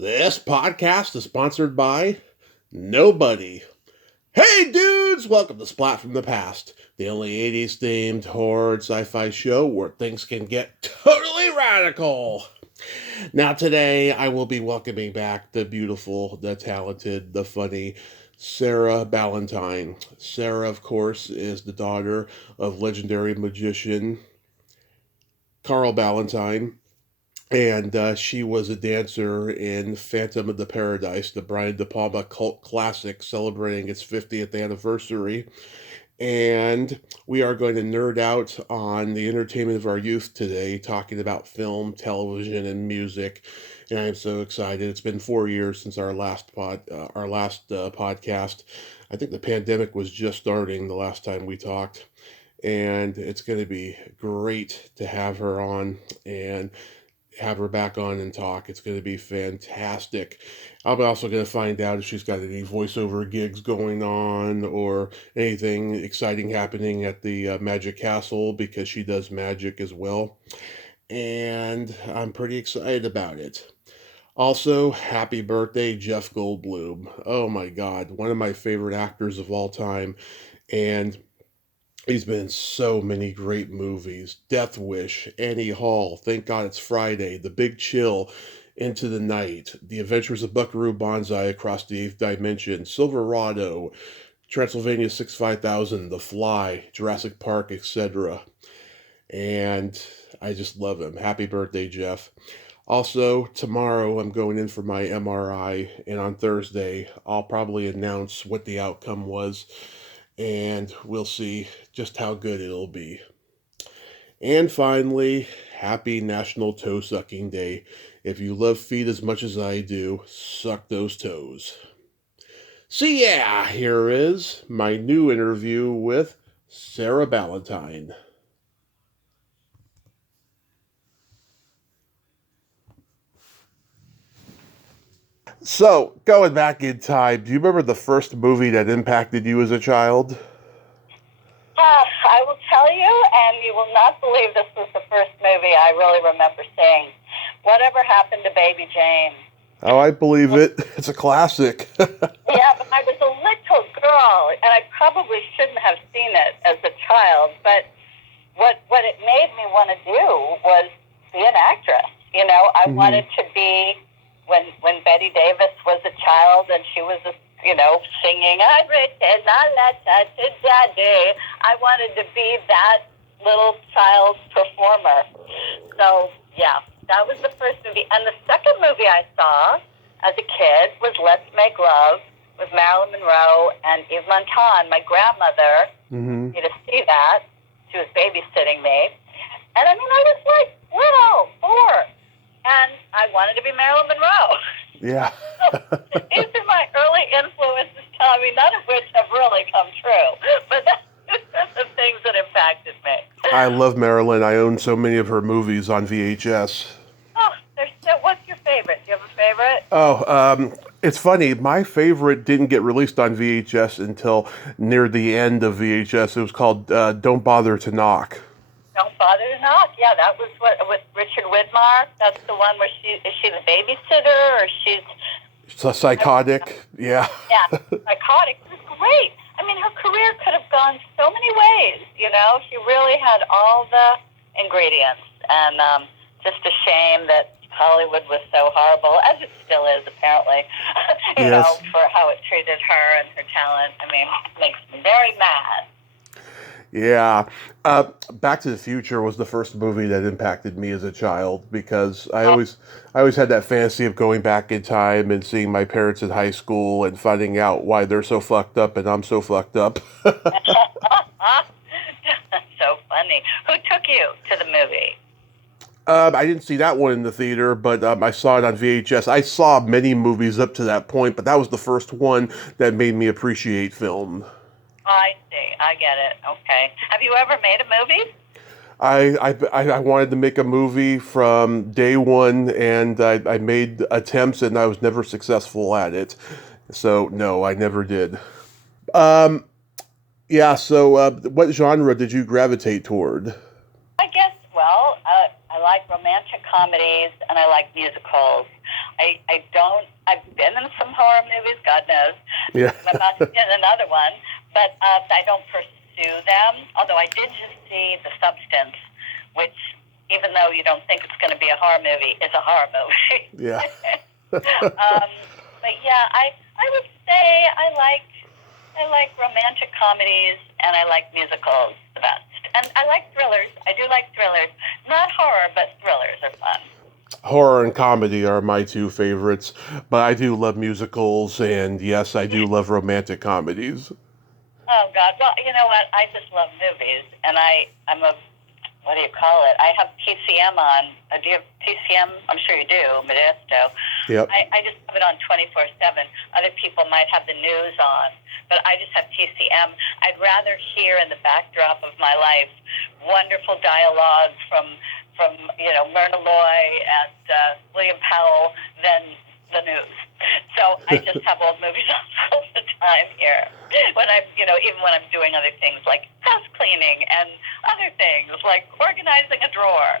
This podcast is sponsored by nobody. Hey dudes, welcome to Splat from the Past, the only 80s themed horror sci-fi show where things can get totally radical. Now today I will be welcoming back the beautiful, the talented, the funny Sara Ballantine. Sara, of course, is the daughter of legendary magician Carl Ballantine. And she was a dancer in Phantom of the Paradise, the Brian De Palma cult classic celebrating its 50th anniversary. And we are going to nerd out on the entertainment of our youth today, talking about film, television, and music. And I'm so excited. It's been 4 years since our last podcast. I think the pandemic was just starting the last time we talked. And it's going to be great to have her on and have her back on and talk. It's going to be fantastic. I'm also going to find out if she's got any voiceover gigs going on or anything exciting happening at the Magic Castle, because she does magic as well. And I'm pretty excited about it. Also, happy birthday, Jeff Goldblum. Oh my God, one of my favorite actors of all time. And he's been in so many great movies. Death Wish, Annie Hall, Thank God It's Friday, The Big Chill, Into the Night, The Adventures of Buckaroo Banzai Across the Eighth Dimension, Silverado, Transylvania 65000, The Fly, Jurassic Park, etc. And I just love him. Happy birthday, Jeff. Also, tomorrow I'm going in for my MRI, and on Thursday I'll probably announce what the outcome was, and we'll see just how good it'll be. And finally, happy National Toe Sucking Day. If you love feet as much as I do, suck those toes. So yeah, here is my new interview with Sara Ballantine. So, going back in time, do you remember the first movie that impacted you as a child? I will tell you, and you will not believe this was the first movie I really remember seeing. Whatever Happened to Baby Jane? Oh, I believe it. It's a classic. Yeah, but I was a little girl, and I probably shouldn't have seen it as a child, but what it made me want to do was be an actress. You know, I wanted to be, when Betty Davis was a child and she was singing, "I'd written a letter to Daddy." I wanted to be that little child performer. So, yeah, that was the first movie. And the second movie I saw as a kid was Let's Make Love with Marilyn Monroe and Yves Montand. My grandmother took me to see that. She was babysitting me. And I mean, I was like little, 4. And I wanted to be Marilyn Monroe. Yeah. These are my early influences, Tommy, none of which have really come true. But that's the things that impacted me. I love Marilyn. I own so many of her movies on VHS. Oh, what's your favorite? Do you have a favorite? Oh, it's funny. My favorite didn't get released on VHS until near the end of VHS. It was called Don't Bother to Knock. Don't Bother to Knock. Yeah, that was with Richard Widmark. That's the one where is she the babysitter, or she's Psychotic. Yeah. Yeah, Psychotic. It was great. I mean, her career could have gone so many ways, you know. She really had all the ingredients, and just a shame that Hollywood was so horrible, as it still is, apparently, you Yes. know, for how it treated her and her talent. I mean, it makes me very mad. Yeah. Back to the Future was the first movie that impacted me as a child, because I always had that fantasy of going back in time and seeing my parents in high school and finding out why they're so fucked up and I'm so fucked up. That's so funny. Who took you to the movie? I didn't see that one in the theater, but I saw it on VHS. I saw many movies up to that point, but that was the first one that made me appreciate film. I see. I get it. Okay. Have you ever made a movie? I wanted to make a movie from day one, and I made attempts, and I was never successful at it. So, no, I never did. Yeah, so what genre did you gravitate toward? I guess, well, I like romantic comedies and I like musicals. I don't. I've been in some horror movies. God knows. Yeah. I must be in another one, but I don't pursue them. Although I did just see The Substance, which, even though you don't think it's going to be a horror movie, is a horror movie. Yeah. But yeah, I would say I like romantic comedies and I like musicals the best. And I like thrillers. I do like thrillers. Not horror, but thrillers are fun. Horror and comedy are my two favorites, but I do love musicals, and yes, I do love romantic comedies. Oh God! Well, you know what? I just love movies, and I'm a, what do you call it? I have TCM on. Do you have TCM? I'm sure you do. Modesto. Yep. I just have it on 24/7. Other people might have the news on, but I just have TCM. I'd rather hear in the backdrop of my life wonderful dialogue from Myrna Loy and William Powell than the news. So I just have old movies on all the time here. When even when I'm doing other things like house cleaning and other things like organizing a drawer.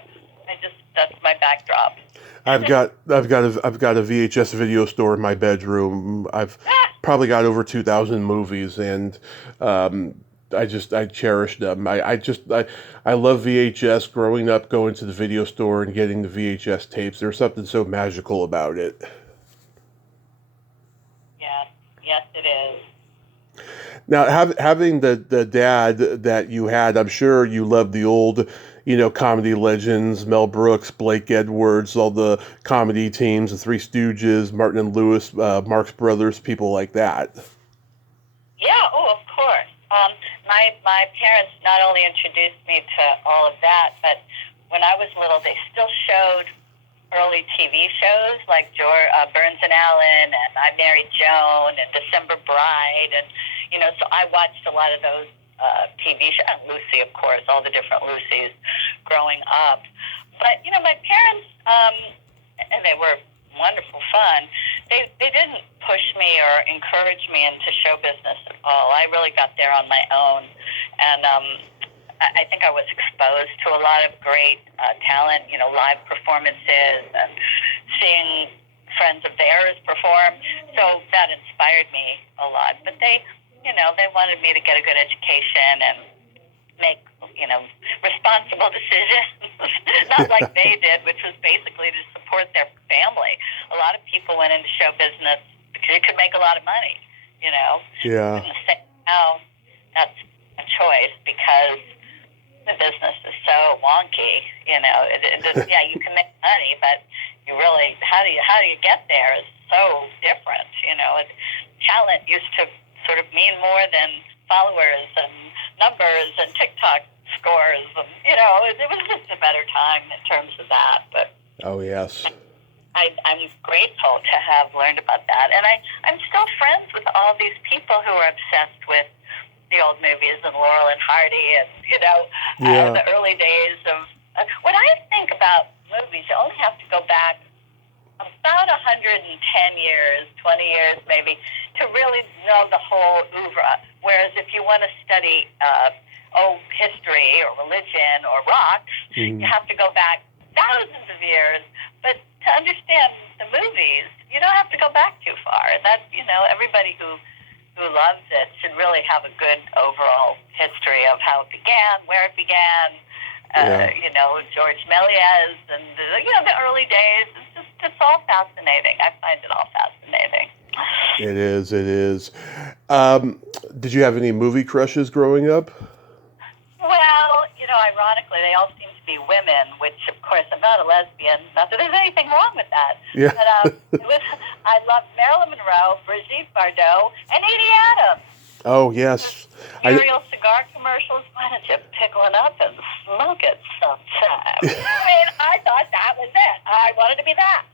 That's my backdrop. I've got a VHS video store in my bedroom. I've probably got over 2,000 movies, and I cherish them. I love VHS. Growing up, going to the video store and getting the VHS tapes, there's something so magical about it. Yes, it is. Now, having the dad that you had, I'm sure you loved the old, comedy legends, Mel Brooks, Blake Edwards, all the comedy teams, the Three Stooges, Martin and Lewis, Marx Brothers, people like that. Yeah, of course. My parents not only introduced me to all of that, but when I was little, they still showed early TV shows like Burns and Allen and I Married Joan and December Bride, and so I watched a lot of those TV shows, and Lucy, of course, all the different Lucys growing up. But my parents, and they were wonderful fun. They didn't push me or encourage me into show business at all. I really got there on my own, and I think I was exposed to a lot of great talent, live performances and seeing friends of theirs perform. So that inspired me a lot. But they wanted me to get a good education and make, responsible decisions. Not like they did, which was basically to support their family. A lot of people went into show business because you could make a lot of money, Yeah. Now that's a choice because the business is so wonky, yeah, you can make money, but you really, how do you get there is so different, talent used to sort of mean more than followers and numbers and TikTok scores, and, it was just a better time in terms of that, but. Oh, yes. I'm grateful to have learned about that, and I'm still friends with all these people who are obsessed with the old movies and Laurel and Hardy and, the early days of... when I think about movies, you only have to go back about 110 years, 20 years maybe, to really know the whole oeuvre. Whereas if you want to study history or religion or rocks, you have to go back thousands of years. But to understand the movies, you don't have to go back too far. That, everybody who loves it should really have a good overall history of how it began, where it began, George Méliès and, the early days. It's all fascinating. I find it all fascinating. It is. Did you have any movie crushes growing up? Well, ironically, they all seem to be women, which, of course, I'm not a lesbian. Not that there's anything wrong with that. Yeah. But I loved Marilyn Monroe, Brigitte Bardot, and Edie Adams. Oh, yes. Imperial cigar commercials. Why don't you pick one up and smoke it sometime? I thought that was it. I wanted to be that.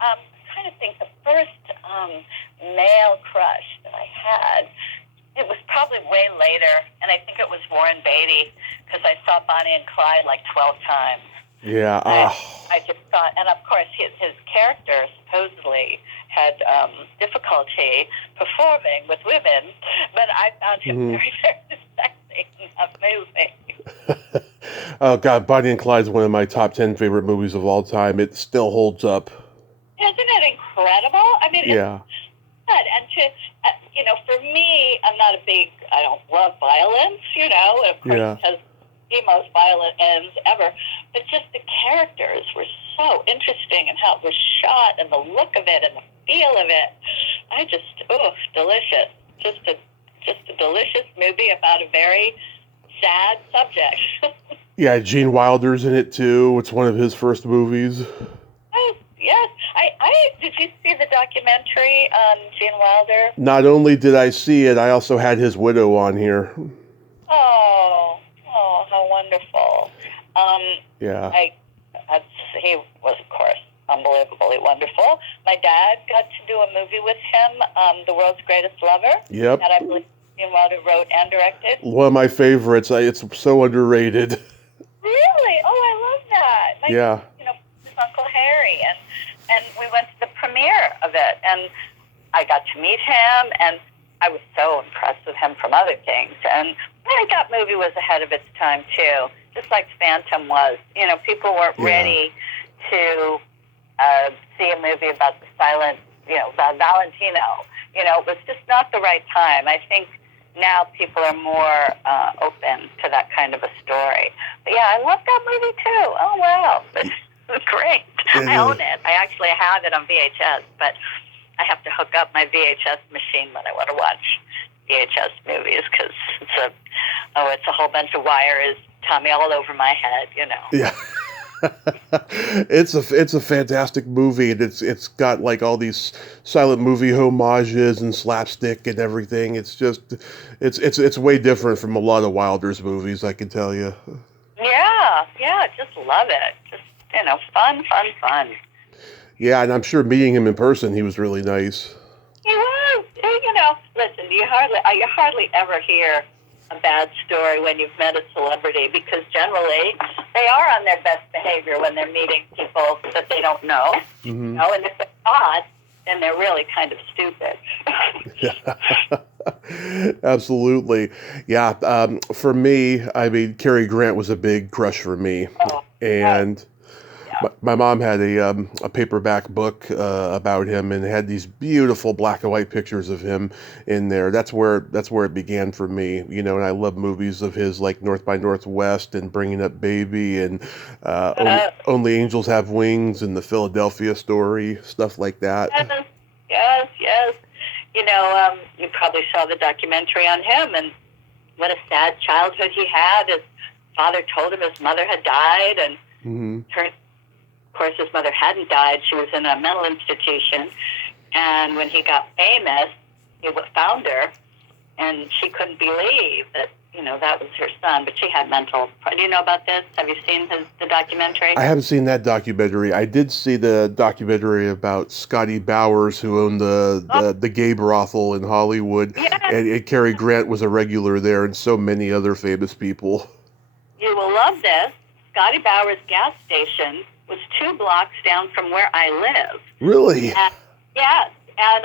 I'm trying to think the first male crush that I had. It was probably way later, and I think it was Warren Beatty, because I saw Bonnie and Clyde like 12 times. Yeah. I just thought, and of course his character supposedly had difficulty performing with women, but I found him very, very sexy in that movie. Oh, God, Bonnie and Clyde is one of my top 10 favorite movies of all time. It still holds up. Isn't it incredible? incredible. I mean, Yeah. good. And to, for me, I don't love violence, and of course Yeah. it has the most violent ends ever, but just the characters were so interesting and how it was shot and the look of it and the feel of it. Delicious. Just a delicious movie about a very sad subject. Yeah, Gene Wilder's in it too. It's one of his first movies. Yes. Did you see the documentary on Gene Wilder? Not only did I see it, I also had his widow on here. Oh, how wonderful. Yeah. He was, of course, unbelievably wonderful. My dad got to do a movie with him, The World's Greatest Lover. Yep. That I believe Gene Wilder wrote and directed. One of my favorites. It's so underrated. Really? Oh, I love that. Yeah. His Uncle Harry, and we went to the premiere of it, and I got to meet him, and I was so impressed with him from other things. And I think that movie was ahead of its time too, just like Phantom was. People weren't ready to see a movie about the silent, about Valentino. It was just not the right time. I think now people are more open to that kind of a story. But yeah, I love that movie too. Oh wow, it's great. I own it. I actually have it on VHS, but I have to hook up my VHS machine when I want to watch VHS movies because it's a whole bunch of wires, Tommy, all over my head. Yeah. It's a fantastic movie, and it's got like all these silent movie homages and slapstick and everything. It's just it's way different from a lot of Wilder's movies, I can tell you. Yeah, just love it. Just fun. Yeah, and I'm sure meeting him in person, he was really nice. He was. Listen, you hardly ever hear a bad story when you've met a celebrity, because generally they are on their best behavior when they're meeting people that they don't know. Mm-hmm. And if they're not, then they're really kind of stupid. Absolutely. Yeah. For me, I mean, Cary Grant was a big crush for me. And my mom had a paperback book about him, and had these beautiful black and white pictures of him in there. That's where it began for me, and I love movies of his like North by Northwest and Bringing Up Baby and Only Angels Have Wings and The Philadelphia Story, stuff like that. Yes. You probably saw the documentary on him, and what a sad childhood he had. His father told him his mother had died, and Mm-hmm. of course, his mother hadn't died. She was in a mental institution. And when he got famous, he found her, and she couldn't believe that, that was her son. But she had mental... Do you know about this? Have you seen the documentary? I haven't seen that documentary. I did see the documentary about Scotty Bowers, who owned the gay brothel in Hollywood. Yes. And Cary Grant was a regular there, and so many other famous people. You will love this. Scotty Bowers' gas station was 2 blocks down from where I live. Really? Yes. And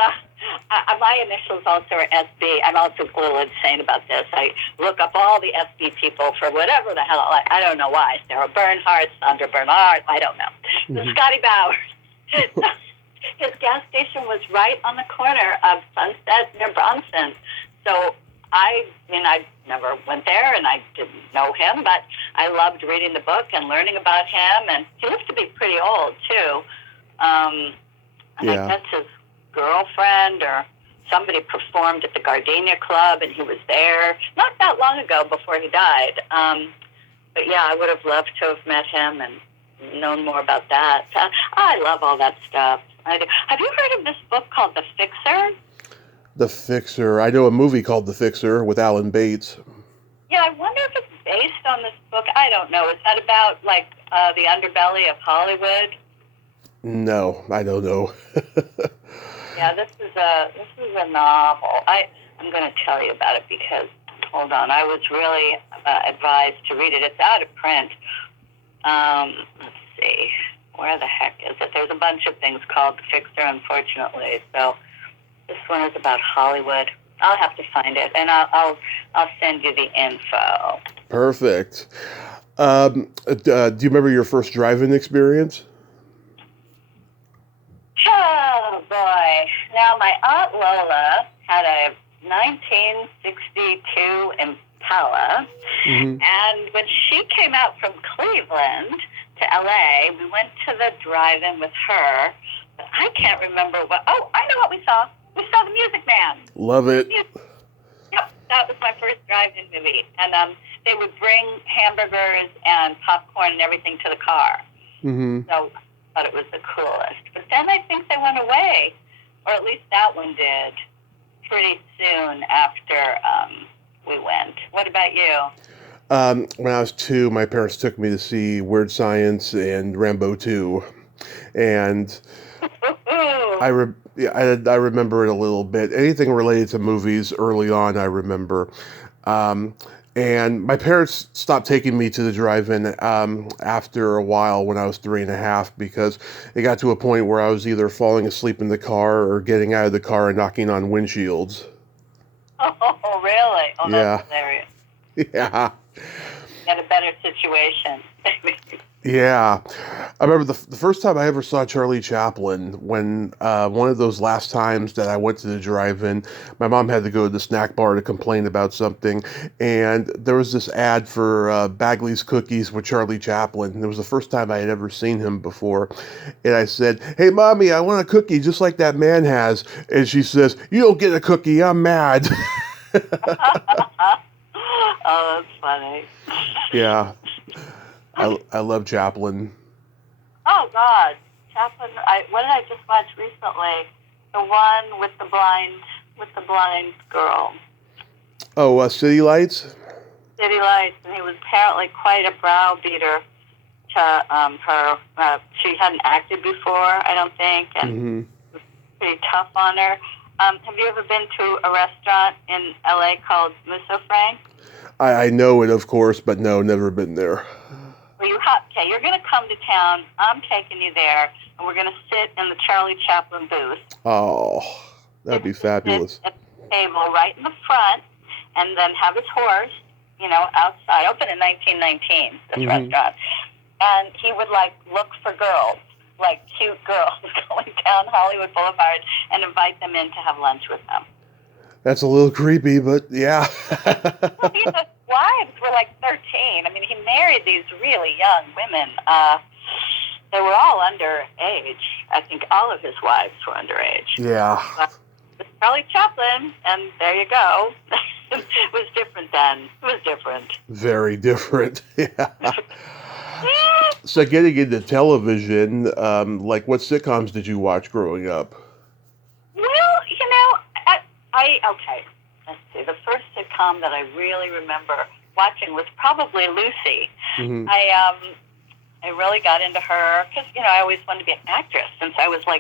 my initials also are SB. I'm also a little insane about this. I look up all the SB people for whatever the hell. I don't know why. Sarah Bernhardt, Sandra Bernard. I don't know. Mm-hmm. Scotty Bowers. His gas station was right on the corner of Sunset near Bronson. So I never went there, and I didn't know him, but I loved reading the book and learning about him. And he lived to be pretty old too. And I guess his girlfriend or somebody performed at the Gardenia Club, and he was there not that long ago before he died. But yeah, I would have loved to have met him and known more about that. I love all that stuff. I do. Have you heard of this book called The Fixer? The Fixer. I know a movie called The Fixer with Alan Bates. Yeah, I wonder if it's based on this book. I don't know. Is that about like the underbelly of Hollywood? No, I don't know. Yeah, this is a novel. I'm going to tell you about it because, hold on, I was really advised to read it. It's out of print. Let's see, where the heck is it? There's a bunch of things called The Fixer, unfortunately. So this one is about Hollywood. I'll have to find it, and I'll send you the info. Perfect. Do you remember your first drive-in experience? Oh Now, my Aunt Lola had a 1962 Impala, and when she came out from Cleveland to LA, we went to the drive-in with her. But I can't remember what. Oh, I know what we saw. We saw The Music Man. Love it. Yep, that was my first drive-in movie, and they would bring hamburgers and popcorn and everything to the car. So I thought it was the coolest. But then I think they went away, or at least that one did, pretty soon after we went. What about you? When I was 2, my parents took me to see Weird Science and Rambo 2, and I remember it a little bit. Anything related to movies early on, I remember. And my parents stopped taking me to the drive-in after a while when I was 3.5, because it got to a point where I was either falling asleep in the car or getting out of the car and knocking on windshields. Oh, really? Oh, Yeah. That's hilarious. Yeah. Got a better situation. Yeah. I remember the first time I ever saw Charlie Chaplin, when one of those last times that I went to the drive-in, my mom had to go to the snack bar to complain about something, and there was this ad for Bagley's Cookies with Charlie Chaplin, and it was the first time I had ever seen him before, and I said, "Hey, Mommy, I want a cookie just like that man has," and she says, "You don't get a cookie, I'm mad." Oh, that's funny. Yeah. I love Chaplin. Oh God, Chaplin! What did I just watch recently? The one with the blind girl. Oh, City Lights? City Lights, and he was apparently quite a browbeater to her. She hadn't acted before, I don't think, and it was pretty tough on her. Have you ever been to a restaurant in LA called Musso Frank? I know it, of course, but no, never been there. Well, you're going to come to town. I'm taking you there, and we're going to sit in the Charlie Chaplin booth. Oh, that'd be fabulous. Sit at the table right in the front, and then have his horse, outside. Opened in 1919, this restaurant. And he would, look for girls, cute girls going down Hollywood Boulevard, and invite them in to have lunch with them. That's a little creepy, but yeah. Well, his wives were 13. I mean, he married these really young women. They were all underage. I think all of his wives were underage. Yeah. Charlie Chaplin, and there you go. It was different then. It was different. Very different. Yeah. So getting into television, what sitcoms did you watch growing up? Well, okay. Let's see. The first sitcom that I really remember watching was probably Lucy. I really got into her because, I always wanted to be an actress. Since I was 3,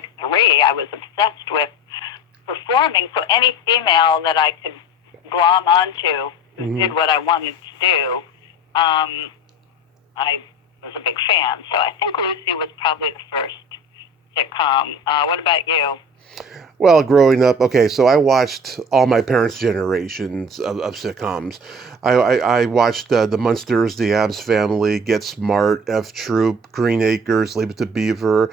I was obsessed with performing. So any female that I could glom onto who did what I wanted to do, I was a big fan. So I think Lucy was probably the first sitcom. What about you? Well, growing up, okay, so I watched all my parents' generations of sitcoms. I watched The Munsters, The Addams Family, Get Smart, F Troop, Green Acres, Leave It to Beaver,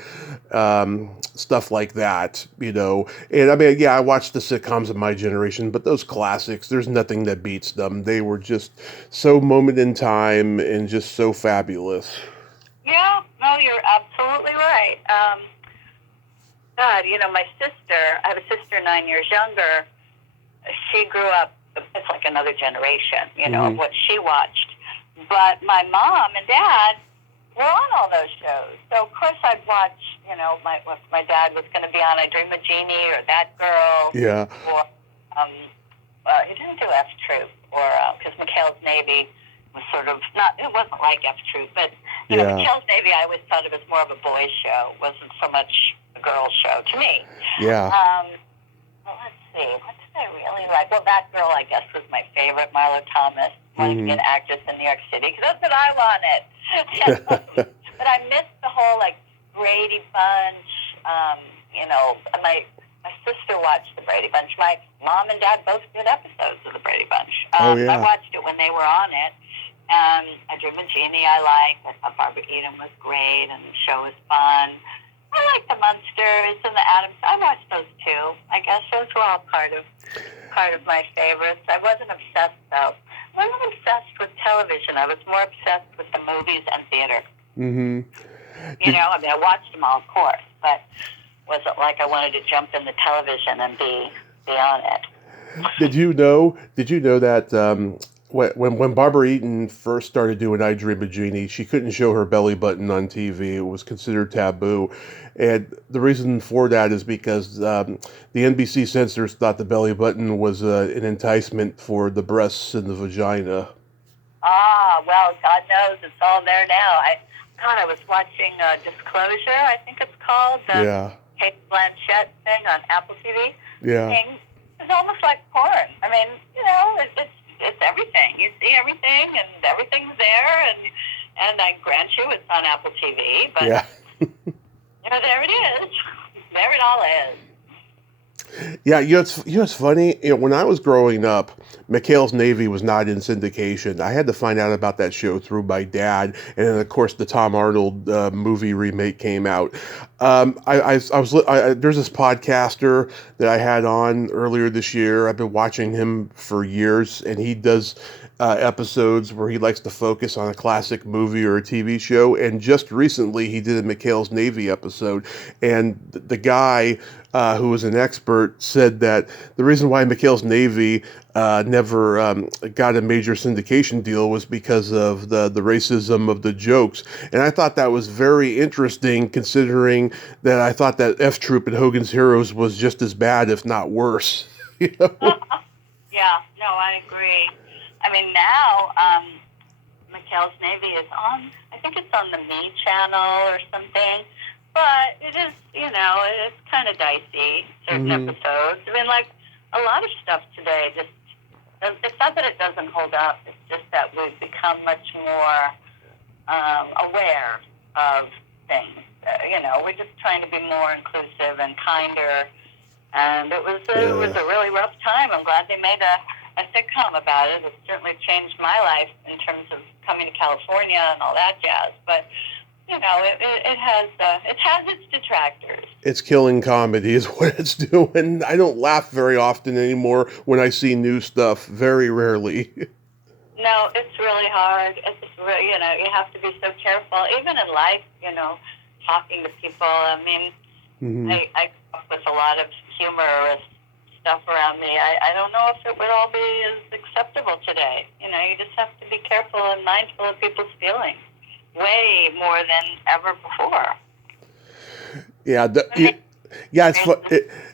stuff like that, And I mean, yeah, I watched the sitcoms of my generation, but those classics, there's nothing that beats them. They were just so moment in time and just so fabulous. Yeah, no, you're absolutely right. God, my sister, I have a sister 9 years younger. She grew up, it's like another generation, of what she watched. But my mom and dad were on all those shows. So, of course, I'd watch, what my dad was going to be on, I Dream of Jeannie or That Girl. Yeah. Or, he didn't do F Troop, or, because McHale's Navy was sort of, it wasn't like F Troop, but, McHale's Navy, I always thought it was more of a boys' show. It wasn't so much a girls' show to me. Yeah. Well, let's see. What did I really like? Well, That Girl, I guess, was my favorite. Marlo Thomas wanted to be an actress in New York City because that's what I wanted. But I missed the whole Brady Bunch. My sister watched the Brady Bunch. My mom and dad both did episodes of the Brady Bunch. I watched it when they were on it. And I Dream of Jeannie I liked. I thought Barbara Eden was great, and the show was fun. I like the Munsters and the Addams. I watched those too. guess those were all part of my favorites. I wasn't obsessed, though. I wasn't obsessed with television. I was more obsessed with the movies and theater. Mm-hmm. I mean, I watched them all, of course, but wasn't like I wanted to jump in the television and be on it. Did you know that when Barbara Eaton first started doing I Dream of Jeannie, she couldn't show her belly button on TV. It was considered taboo. And the reason for that is because the NBC censors thought the belly button was an enticement for the breasts and the vagina. Ah, well, God knows it's all there now. I was watching Disclosure, I think it's called, the Kate Blanchett thing on Apple TV. Yeah. It's almost like porn. I mean, it's everything. You see everything, and everyth's there, and I grant you it's on Apple TV, but yeah. There it is. There it all is. Yeah, it's funny. When I was growing up, McHale's Navy was not in syndication. I had to find out about that show through my dad, and then of course the Tom Arnold movie remake came out. There's this podcaster that I had on earlier this year. I've been watching him for years, and he does episodes where he likes to focus on a classic movie or a TV show. And just recently, he did a McHale's Navy episode, and the guy who was an expert said that the reason why McHale's Navy never got a major syndication deal was because of the racism of the jokes. And I thought that was very interesting, considering that I thought that F Troop and Hogan's Heroes was just as bad, if not worse. Yeah, no, I agree. I mean, now McHale's Navy is on, I think it's on the Me channel or something, but it is, it's kind of dicey, certain episodes. I mean, like, a lot of stuff today just, it's not that it doesn't hold up, it's just that we've become much more aware of things. We're just trying to be more inclusive and kinder, and it was a really rough time. I'm glad they made a sitcom about it. It certainly changed my life in terms of coming to California and all that jazz. But it has its detractors. It's killing comedy is what it's doing. I don't laugh very often anymore when I see new stuff. Very rarely. No, it's really hard. It's really, you have to be so careful. Even in life, talking to people. I mean, I come up with a lot of humorous stuff around me. I don't know if it would all be as acceptable today. You just have to be careful and mindful of people's feelings, way more than ever before. Yeah,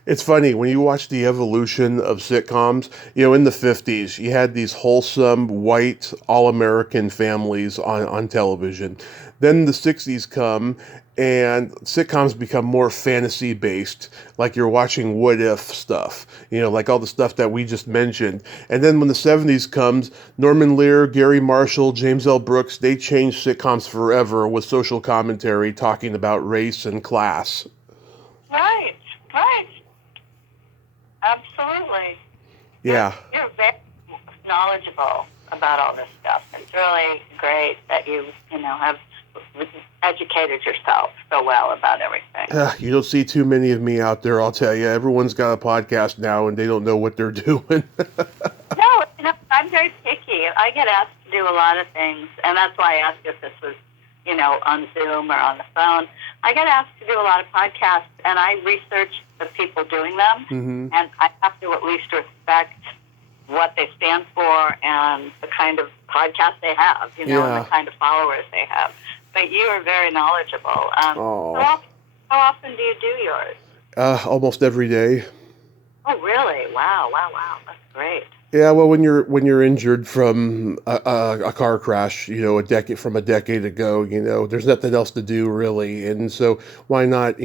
it's funny when you watch the evolution of sitcoms. In the 50s, you had these wholesome, white, all-American families on television. Then the 60s come, and sitcoms become more fantasy-based, like you're watching What If stuff, like all the stuff that we just mentioned. And then when the 70s comes, Norman Lear, Gary Marshall, James L. Brooks, they changed sitcoms forever with social commentary talking about race and class. Right. Absolutely. Yeah. You're very knowledgeable about all this stuff. It's really great that you have educated yourself so well about everything. You don't see too many of me out there, I'll tell you. Everyone's got a podcast now, and they don't know what they're doing. No, I'm very picky. I get asked to do a lot of things, and that's why I asked if this was, on Zoom or on the phone. I get asked to do a lot of podcasts, and I research the people doing them, and I have to at least respect what they stand for and the kind of podcast they have, and the kind of followers they have. But you are very knowledgeable. How often do you do yours? Almost every day. Oh, really? Wow. That's great. Yeah, well, when you're injured from a car crash, a decade ago, there's nothing else to do really, and so why not,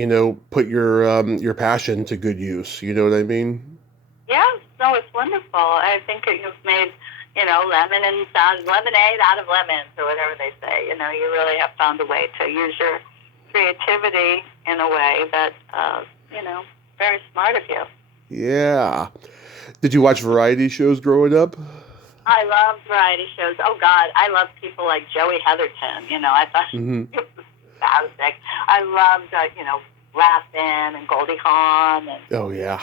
put your passion to good use? You know what I mean? Yeah, no, it's wonderful. I think that you've made, lemonade out of lemons, or whatever they say. You really have found a way to use your creativity in a way that, very smart of you. Yeah. Did you watch variety shows growing up? I love variety shows. Oh, God, I love people like Joey Heatherton. I thought he was fantastic. I loved, Raffin and Goldie Hawn. And, oh, yeah.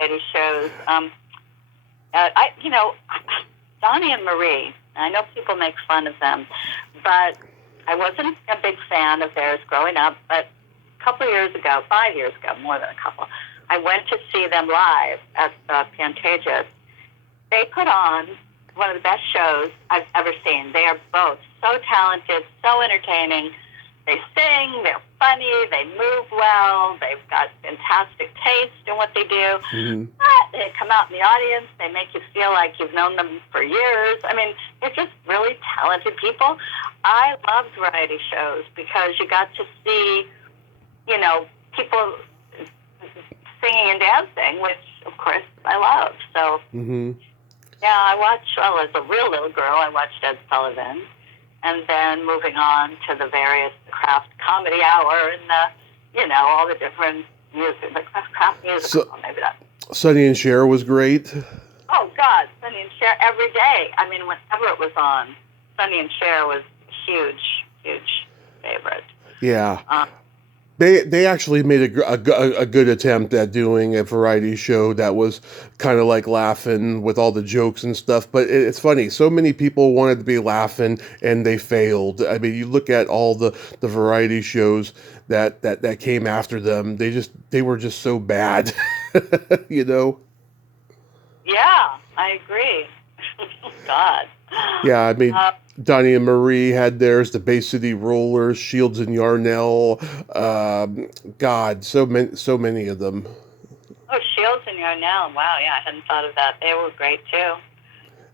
variety shows. Donnie and Marie, I know people make fun of them, but I wasn't a big fan of theirs growing up, but a couple of years ago, 5 years ago, more than a couple, I went to see them live at Pantages. They put on one of the best shows I've ever seen. They are both so talented, so entertaining. They sing, they're funny, they move well, they've got fantastic taste in what they do. Mm-hmm. But they come out in the audience, they make you feel like you've known them for years. I mean, they're just really talented people. I loved variety shows because you got to see, people singing and dancing, which, of course, I love. So, yeah, I watched, as a real little girl, I watched Ed Sullivan. And then moving on to the various craft comedy hour and all the different music, the craft music. Maybe that. Sonny and Cher was great. Oh God, Sonny and Cher every day. I mean, whenever it was on, Sonny and Cher was a huge, huge favorite. Yeah. They actually made a good attempt at doing a variety show that was kind of like laughing with all the jokes and stuff. But it's funny. So many people wanted to be laughing and they failed. I mean, you look at all the variety shows that came after them. They were just so bad, Yeah, I agree. God. Yeah, I mean, Donnie and Marie had theirs, the Bay City Rollers, Shields and Yarnell. God, so many of them. Oh, Shields and Yarnell. Wow, yeah, I hadn't thought of that. They were great too.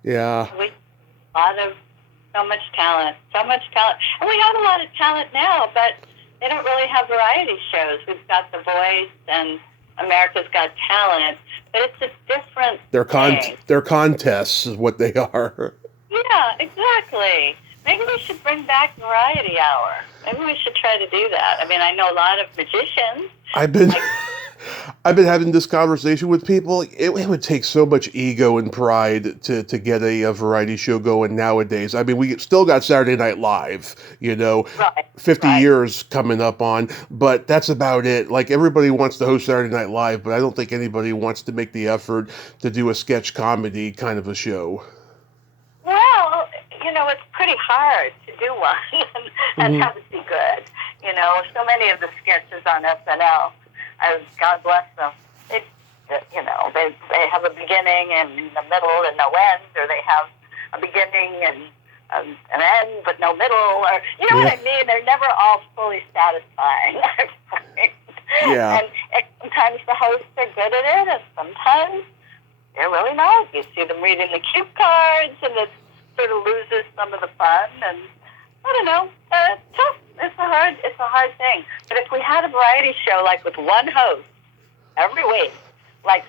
Yeah. So much talent. And we have a lot of talent now, but they don't really have variety shows. We've got The Voice and America's Got Talent, but it's a different thing. They're contests is what they are. Yeah, exactly. Maybe we should bring back Variety Hour. Maybe we should try to do that. I mean, I know a lot of magicians. I've been having this conversation with people. It would take so much ego and pride to get a variety show going nowadays. I mean, we still got Saturday Night Live, Right, 50 years coming up on, but that's about it. Like, everybody wants to host Saturday Night Live, but I don't think anybody wants to make the effort to do a sketch comedy kind of a show. Well, it's pretty hard to do one and have it be good. So many of the sketches on SNL, God bless them, they have a beginning and a middle and no end, or they have a beginning and an end but no middle, or what I mean? They're never all fully satisfying. Yeah. And sometimes the hosts are good at it, and sometimes they're really not. You see them reading the cue cards, and it sort of loses some of the fun. And I don't know. It's tough. It's a hard thing. But if we had a variety show like with one host every week, like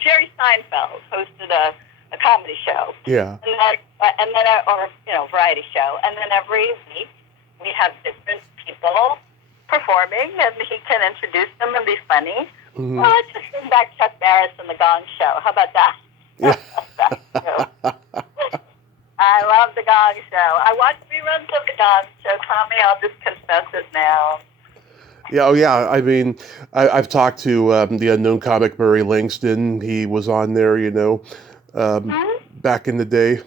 Jerry Seinfeld hosted a comedy show. Yeah. And then variety show, and then every week we have different people performing, and he can introduce them and be funny. Mm-hmm. Well, let's just bring back Chuck Barris and the Gong Show. How about that? I love the Gong Show. I watch reruns of the Gong Show. Tommy, I'll just confess it now. Yeah, oh yeah. I mean, I've talked to the unknown comic Murray Langston. He was on there, back in the day,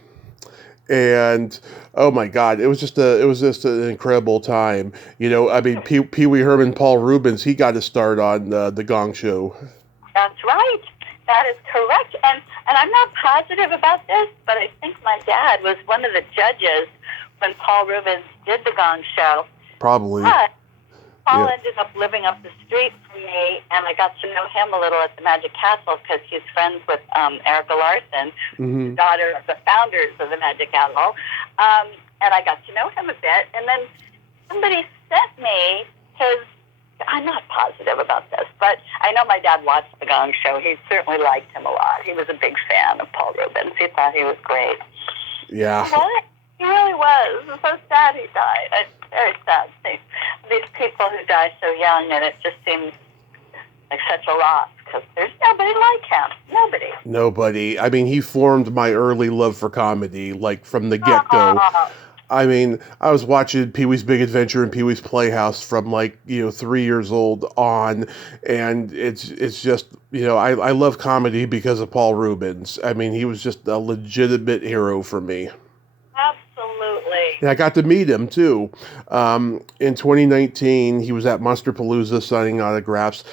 and oh my God, it was just an incredible time. I mean, Pee Wee Herman, Paul Rubens, he got to start on the Gong Show. That's right. That is correct. And I'm not positive about this, but I think my dad was one of the judges when Paul Rubens did the Gong Show. Probably. But Paul ended up living up the street from me, and I got to know him a little at the Magic Castle because he's friends with Erica Larson, daughter of the founders of the Magic Castle. And I got to know him a bit. And then somebody sent me his, I'm not positive about this, but I know my dad watched the Gong Show. He certainly liked him a lot. He was a big fan of Paul Rubens. He thought he was great. Yeah. He really was. It was so sad he died. It's very sad. These people who die so young, and it just seems like such a loss because there's nobody like him. Nobody. I mean, he formed my early love for comedy, like from the get-go. I mean, I was watching Pee-wee's Big Adventure and Pee-wee's Playhouse from like, 3 years old on, and it's just, I love comedy because of Paul Rubens. I mean, he was just a legitimate hero for me. Absolutely. And I got to meet him too. In 2019, he was at Monsterpalooza signing autographs.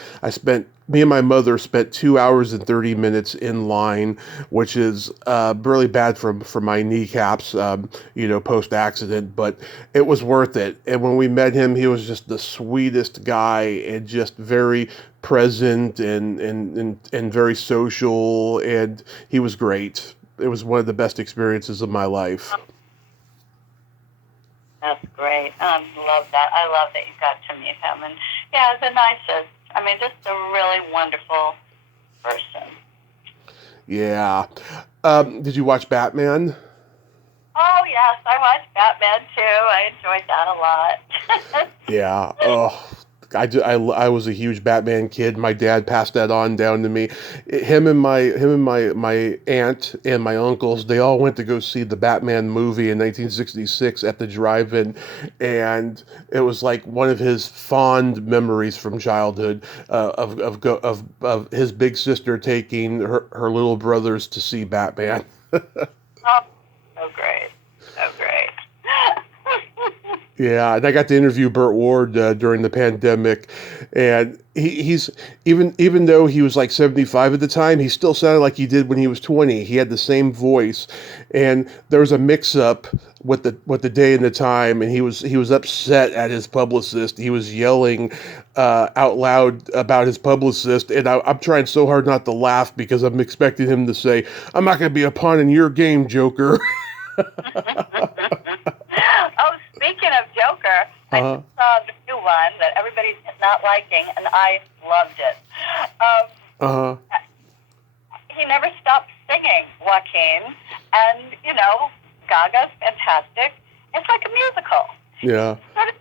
Me and my mother spent 2 hours and 30 minutes in line, which is really bad for my kneecaps, post accident, but it was worth it. And when we met him, he was just the sweetest guy and just very present and very social, and he was great. It was one of the best experiences of my life. That's great. Love that. I love that you got to meet him. And yeah, the nicest. I mean, just a really wonderful person. Yeah. Did you watch Batman? Oh, yes. I watched Batman, too. I enjoyed that a lot. Yeah. Oh, I was a huge Batman kid. My dad passed that on down to me. My aunt and my uncles, they all went to go see the Batman movie in 1966 at the drive-in, and it was like one of his fond memories from childhood, of his big sister taking her little brothers to see Batman. Oh, so great. So great. Yeah, and I got to interview Burt Ward during the pandemic, and he's even though he was like 75 at the time, he still sounded like he did when he was 20. He had the same voice, and there was a mix-up with the day and the time, and he was upset at his publicist. He was yelling out loud about his publicist, and I'm trying so hard not to laugh because I'm expecting him to say, "I'm not going to be a pawn in your game, Joker." Oh, speaking of Joker, I just saw the new one that everybody's not liking, and I loved it. Uh-huh. He never stopped singing, Joaquin, and, Gaga's fantastic. It's like a musical. Yeah. Sort of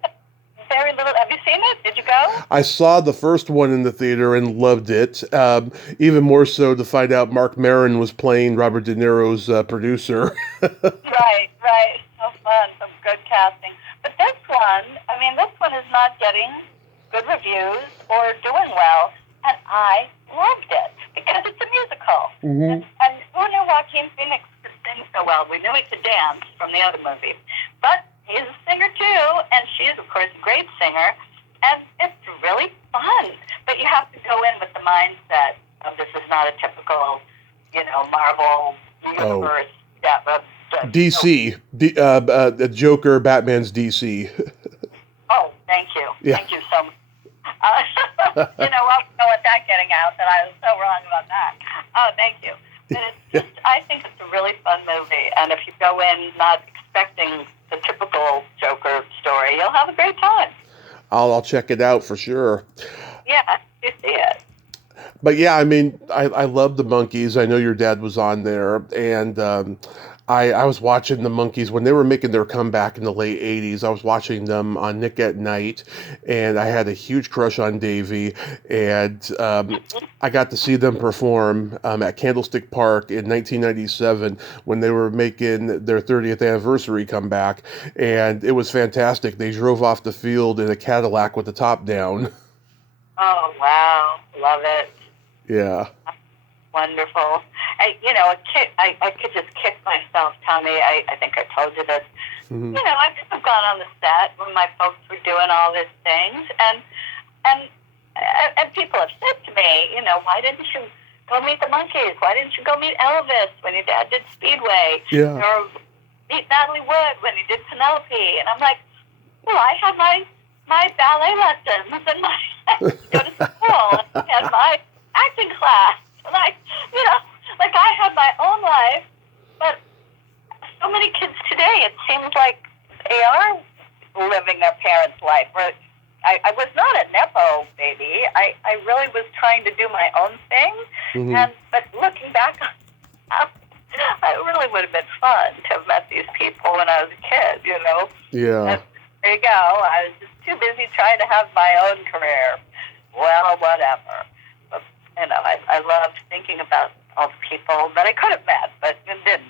very little. Have you seen it? Did you go? I saw the first one in the theater and loved it. Even more so to find out Mark Maron was playing Robert De Niro's producer. Right, right. So fun. Some good casting. But this one is not getting good reviews or doing well, and I loved it because it's a musical. Mm-hmm. And who knew Joaquin Phoenix could sing so well? We knew he could dance from the other movie, but he's a singer too, and she is, of course, a great singer, and it's really fun. But you have to go in with the mindset of this is not a typical, Marvel universe. DC, Joker, Batman's DC. Oh, thank you. Yeah. Thank you so much. I'll go with that getting out that I was so wrong about that. Oh, thank you. And it's just, I think it's a really fun movie, and if you go in not expecting the typical Joker story, you'll have a great time. I'll check it out for sure. Yeah, you see it. But yeah, I mean, I love the Monkees. I know your dad was on there, and I was watching the Monkees when they were making their comeback in the late 80s. I was watching them on Nick at Night, and I had a huge crush on Davey, and I got to see them perform at Candlestick Park in 1997 when they were making their 30th anniversary comeback, and it was fantastic. They drove off the field in a Cadillac with the top down. Oh, wow. Love it. Yeah. Wonderful. I could just kick myself, Tommy. I think I told you this. Mm-hmm. I could have gone on the set when my folks were doing all these things, and people have said to me, why didn't you go meet the Monkees? Why didn't you go meet Elvis when your dad did Speedway? Yeah. Or meet Natalie Wood when he did Penelope? And I'm like, well, I had my ballet lessons and my go to school and my acting class. And I had my own life, but so many kids today, it seems like they are living their parents' life. Where I was not a Nepo baby. I really was trying to do my own thing. Mm-hmm. But looking back, it really would have been fun to have met these people when I was a kid, Yeah. And there you go. I was just too busy trying to have my own career. Well, whatever. But, I loved thinking about all the people that I could have met, but didn't.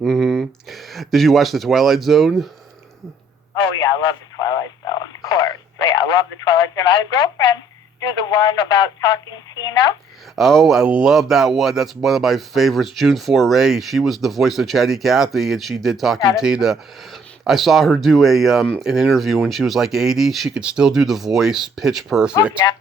Mm-hmm. Did you watch The Twilight Zone? I had a girlfriend do the one about Talking Tina. Oh, I love that one. That's one of my favorites. June Foray. She was the voice of Chatty Cathy, and she did Talking That is, Tina. I saw her do a an interview when she was like 80. She could still do the voice, pitch oh perfect. yeah.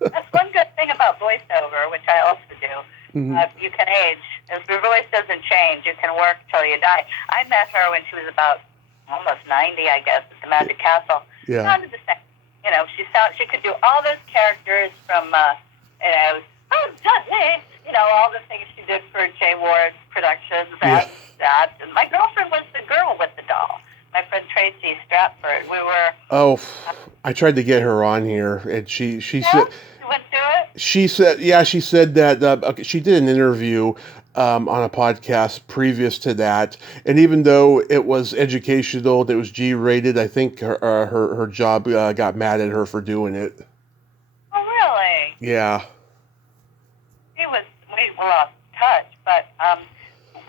That's one good thing about voiceover, which I also do. Mm-hmm. You can age. If your voice doesn't change, you can work till you die. I met her when she was about almost 90, I guess, at the Magic Castle. Yeah. Sounded the same. She could do all those characters from, oh, Dudley, all the things she did for Jay Ward Productions, that. And my girlfriend was the girl with the doll. My friend Tracy Stratford. We were. Oh, I tried to get her on here, and she said You went through it? she said that she did an interview on a podcast previous to that, and even though it was educational, that was G-rated, I think her job got mad at her for doing it. Oh, really? Yeah. We lost touch, but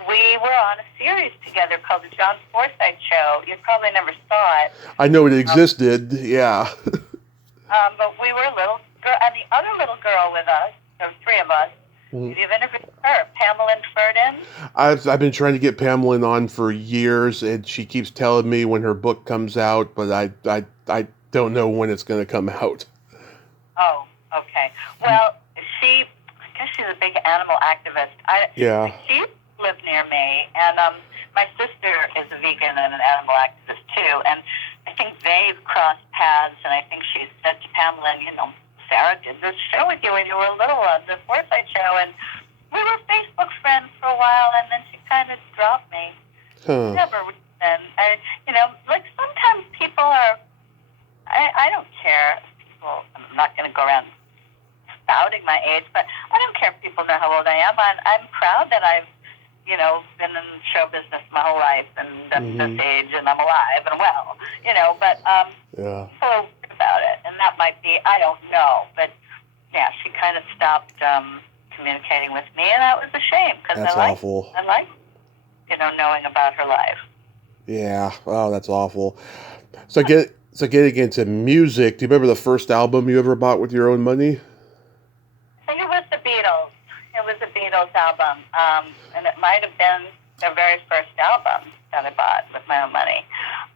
we were on a series together called The John Forsythe Show. You probably never saw it. I know it existed, yeah. But we were a little girl, and the other little girl with us, there were three of us, you've interviewed her, Pamela Ferdin. I've been trying to get Pamela on for years, and she keeps telling me when her book comes out, but I don't know when it's going to come out. Oh, okay. Well, I guess she's a big animal activist. Yeah. She lived near me, and my sister is a vegan and an animal activist too, and I think they've crossed paths, and I think she said to Pamela, Sarah did this show with you when you were little on the Forsythe Show, and we were Facebook friends for a while, and then she kind of dropped me. Huh. Never. And like sometimes people are. I don't care. I'm not going to go around spouting my age, but I don't care if people know how old I am. I'm proud that I've been in show business my whole life, and I'm this age, and I'm alive and well. But yeah. people are weird about it, and that might be, I don't know, but yeah, she kind of stopped communicating with me, and that was a shame because That's awful. I like knowing about her life. Yeah. Oh, that's awful. So getting into music, do you remember the first album you ever bought with your own money? I think it was the Beatles. It was a Beatles album, and it might have been their very first album that I bought with my own money.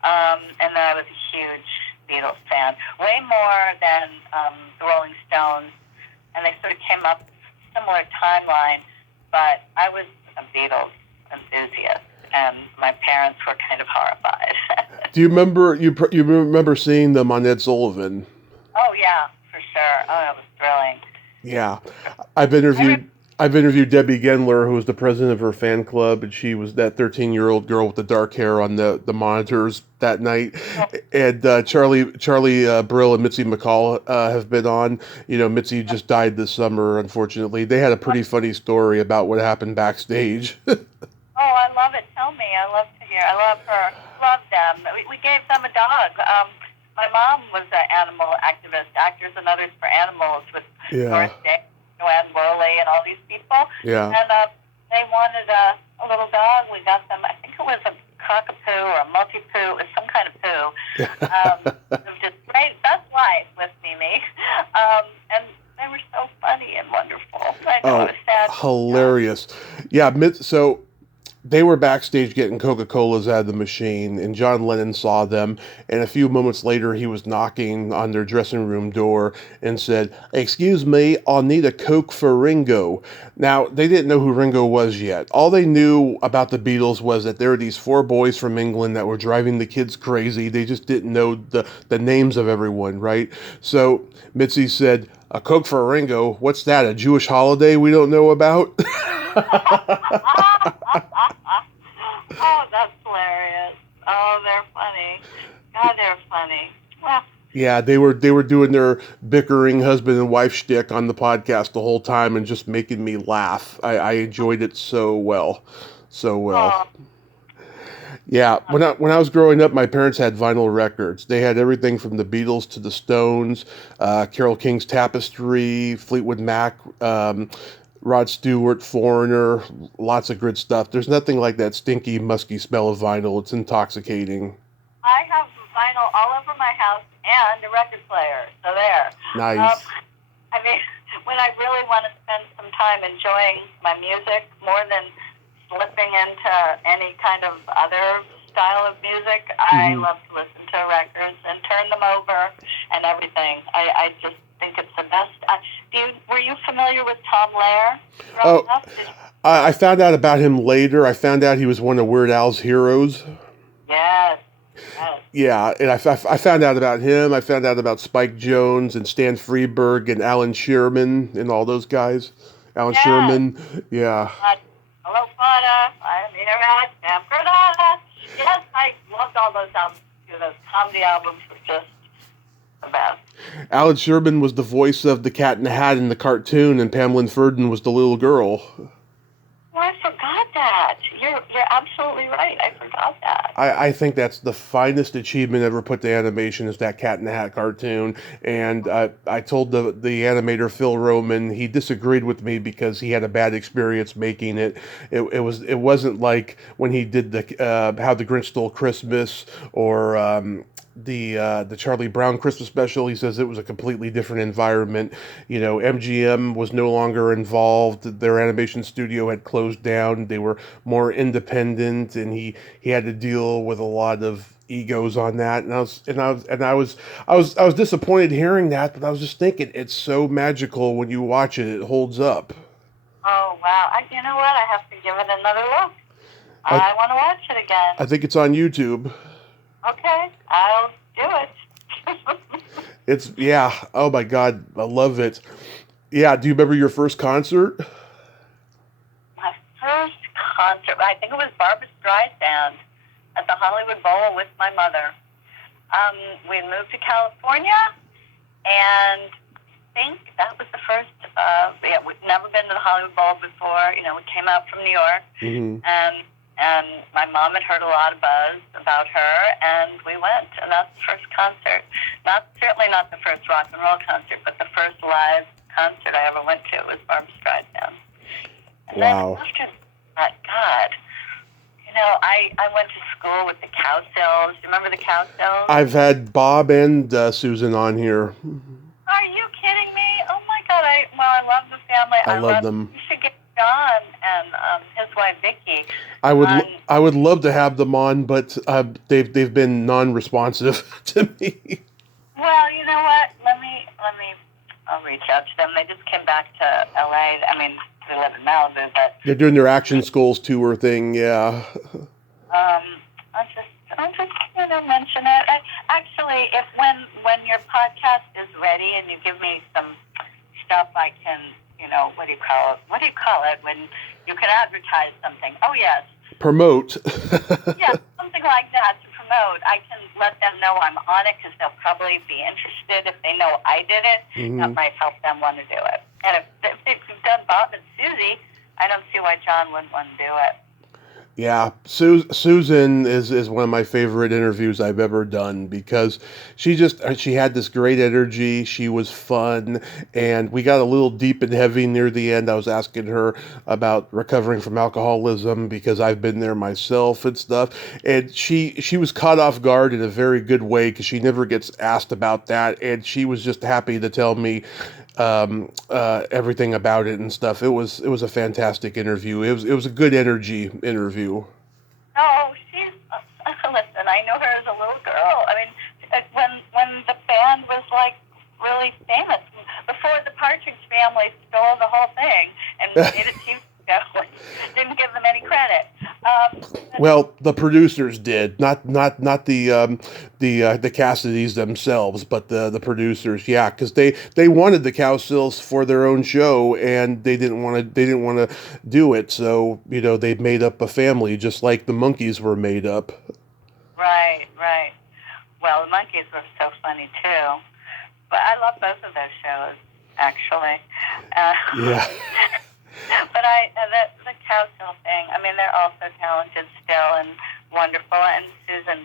And then I was a huge Beatles fan, way more than the Rolling Stones, and they sort of came up similar timeline, but I was a Beatles enthusiast, and my parents were kind of horrified. Do you remember you remember seeing them on Ed Sullivan? Oh yeah, for sure. Oh, it was thrilling. Yeah, I've interviewed Debbie Gendler, who was the president of her fan club, and she was that 13-year-old girl with the dark hair on the monitors that night. And Charlie Brill and Mitzi McCall have been on. Mitzi just died this summer, unfortunately. They had a pretty funny story about what happened backstage. Oh, I love it. Tell me. I love to hear. I love her. Love them. We gave them a dog. My mom was an animal activist, Actors and Others for Animals, with Doris Day, Joanne Worley, and all these people. Yeah. And they wanted a little dog. We got them. I think it was a cockapoo or a multi-poo. It was some kind of poo. It was just great. Best life with Mimi. And they were so funny and wonderful. I know, it was sad. Hilarious. Yeah. So they were backstage getting Coca-Colas out of the machine, and John Lennon saw them, and a few moments later he was knocking on their dressing room door and said, "Excuse me, I'll need a Coke for Ringo." Now, they didn't know who Ringo was yet. All they knew about the Beatles was that there were these four boys from England that were driving the kids crazy. They just didn't know the names of everyone, right? So Mitzi said, "A Coke for Ringo? What's that, a Jewish holiday we don't know about?" Oh, that's hilarious. Oh, they're funny. God, they're funny. Well, yeah, they were doing their bickering husband and wife shtick on the podcast the whole time and just making me laugh. I enjoyed it so well. Oh. Yeah, when I was growing up, my parents had vinyl records. They had everything from the Beatles to the Stones, Carole King's Tapestry, Fleetwood Mac, Rod Stewart, Foreigner, lots of good stuff. There's nothing like that stinky, musky smell of vinyl. It's intoxicating. I have vinyl all over my house and a record player, so So there. Nice. I mean, when I really want to spend some time enjoying my music more than slipping into any kind of other style of music, I love to listen to records and turn them over and everything. I just think it's the best. Were you familiar with Tom Lehrer growing up? I found out about him later. I found out he was one of Weird Al's heroes. Yes. Yeah, and I found out about him. I found out about Spike Jones and Stan Freberg and Alan Sherman and all those guys. Alan Sherman, yeah. Hello, Fada. I'm here at Camp Granada. Yes, I loved all those albums. Those comedy albums were just the best. Alan Sherman was the voice of the Cat in the Hat in the cartoon, and Pamela Ferdin was the little girl. Oh, I forgot that. You're absolutely right. I forgot that. I think that's the finest achievement ever put to animation is that Cat in the Hat cartoon. And I told the animator Phil Roman, he disagreed with me because he had a bad experience making it. It wasn't like when he did the How the Grinch Stole Christmas or the Charlie Brown Christmas special. He says it was a completely different environment. You know, MGM was no longer involved. Their animation studio had closed down. They were more independent, and he had to deal with a lot of egos on that. And I was disappointed hearing that, but I was just thinking it's so magical when you watch it. It holds up. Oh wow! You know what? I have to give it another look. I want to watch it again. I think it's on YouTube. Okay, I'll do it. Yeah. Oh my God, I love it. Yeah. Do you remember your first concert? My first concert, I think it was Barbra Streisand at the Hollywood Bowl with my mother. We moved to California, and I think that was the first. We'd never been to the Hollywood Bowl before. You know, we came out from New York, and my mom had heard a lot of buzz about her, and we went, and that's the first concert. Certainly not the first rock and roll concert, but the first live concert I ever went to was Barbra Streisand. And wow. Then after that, God, you know, I went to school with the Cowsills. Do you remember the Cowsills? I've had Bob and Susan on here. Are you kidding me? Oh my God! I love the family. I love them. You should get John and his wife Vicky. I would love to have them on, but they've been non-responsive to me. Well, you know what? I'll reach out to them. They just came back to LA. I mean, they live in Malibu, but They're doing their Action Schools tour thing. Yeah. I'll just mention it. Actually, if when your podcast is ready and you give me some stuff, I can, what do you call it when you can advertise something? Oh yes. Promote. Yeah, something like that to promote. I can let them know I'm on it because they'll probably be interested if they know I did it. That might help them want to do it. And if you've done Bob and Susie, I don't see why John wouldn't want to do it. Yeah, Susan is one of my favorite interviews I've ever done because she had this great energy. She was fun, and we got a little deep and heavy near the end. I was asking her about recovering from alcoholism because I've been there myself and stuff, and she was caught off guard in a very good way because she never gets asked about that, and she was just happy to tell me everything about it and stuff. It was a fantastic interview. It was a good energy interview. Oh, she's listen. I know her as a little girl. I mean, when the band was like really famous, before the Partridge Family stole the whole thing and made it TV show, didn't give them any credit. Well, the producers did, not the Cassidys themselves, but the producers, yeah, because they wanted the Cowsills for their own show, and they didn't want to do it, so they made up a family just like the Monkees were made up. Right. Well, the Monkees were so funny too, but I love both of those shows actually. Yeah. But the Cowsill thing, I mean, they're all so talented still and wonderful. And Susan,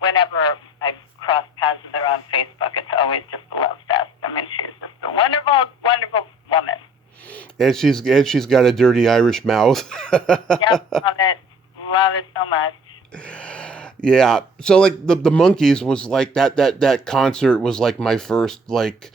whenever I cross paths with her on Facebook, it's always just a love fest. I mean, she's just a wonderful, wonderful woman. And she's got a dirty Irish mouth. Yep, love it so much. Yeah. So like the Monkees was like that concert was like my first like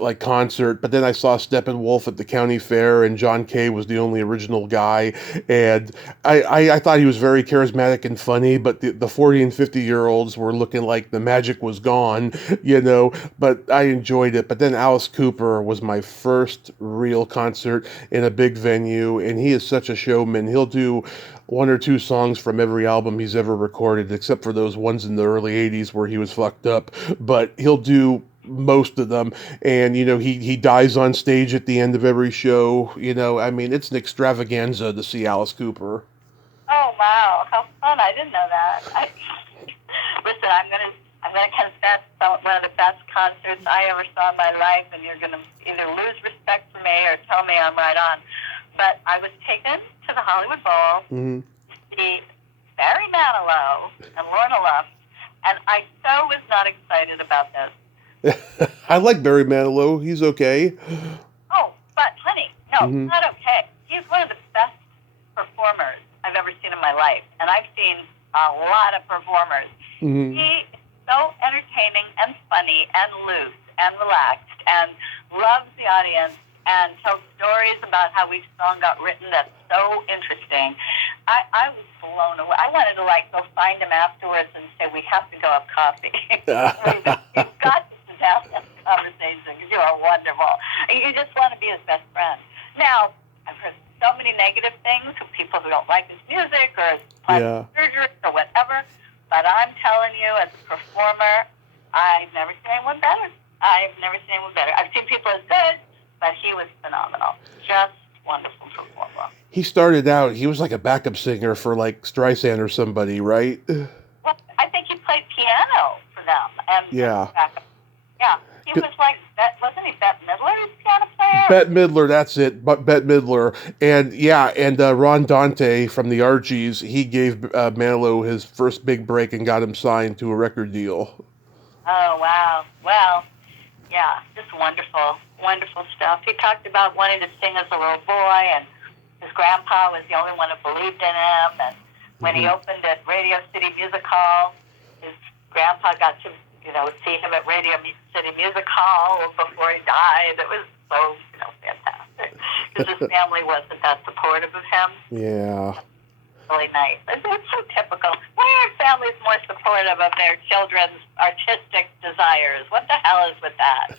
like concert, but then I saw Steppenwolf at the county fair, and John Kay was the only original guy, and I thought he was very charismatic and funny, but the 40 and 50-year olds were looking like the magic was gone, you know, but I enjoyed it. But then Alice Cooper was my first real concert in a big venue, and he is such a showman. He'll do one or two songs from every album he's ever recorded, except for those ones in the early 80s where he was fucked up. But he'll do most of them. And, you know, he dies on stage at the end of every show. You know, I mean, it's an extravaganza to see Alice Cooper. Oh wow, how fun! I didn't know that. Listen, I'm gonna confess one of the best concerts I ever saw in my life, and you're gonna either lose respect for me or tell me I'm right on. But I was taken to the Hollywood Bowl Mm-hmm. to see Barry Manilow and Lorna Luft, and I so was not excited about this. I like Barry Manilow. He's okay. Oh, but honey, no, Mm-hmm. not okay. He's one of the best performers I've ever seen in my life, and I've seen a lot of performers. Mm-hmm. He is so entertaining and funny and loose and relaxed and loves the audience and tells stories about how each song got written that's so interesting. I was blown away. I wanted to like go find him afterwards and say, we have to go have coffee. We've got to sit down and have a conversation because you are wonderful. You just want to be his best friend. Now, I've heard so many negative things from people who don't like his music or his plastic surgery or whatever, but I'm telling you, as a performer, I've never seen anyone better. I've seen people as good, but he was phenomenal. Just wonderful performer. He started out, he was like a backup singer for like Streisand or somebody, right? Well, I think he played piano for them. And Yeah. yeah, he was like, wasn't he Bette Midler's piano player? Bette Midler, that's it. But Bette Midler, and yeah, and Ron Dante from the Archies, he gave Manilow his first big break and got him signed to a record deal. Oh wow! Well, yeah, just wonderful, wonderful stuff. He talked about wanting to sing as a little boy, and his grandpa was the only one who believed in him. And when he opened at Radio City Music Hall, his grandpa got to, see him at Radio City Music Hall before he died. It was so, fantastic because his family wasn't that supportive of him. Yeah. Really nice. It's so typical. Why aren't families more supportive of their children's artistic desires? What the hell is with that?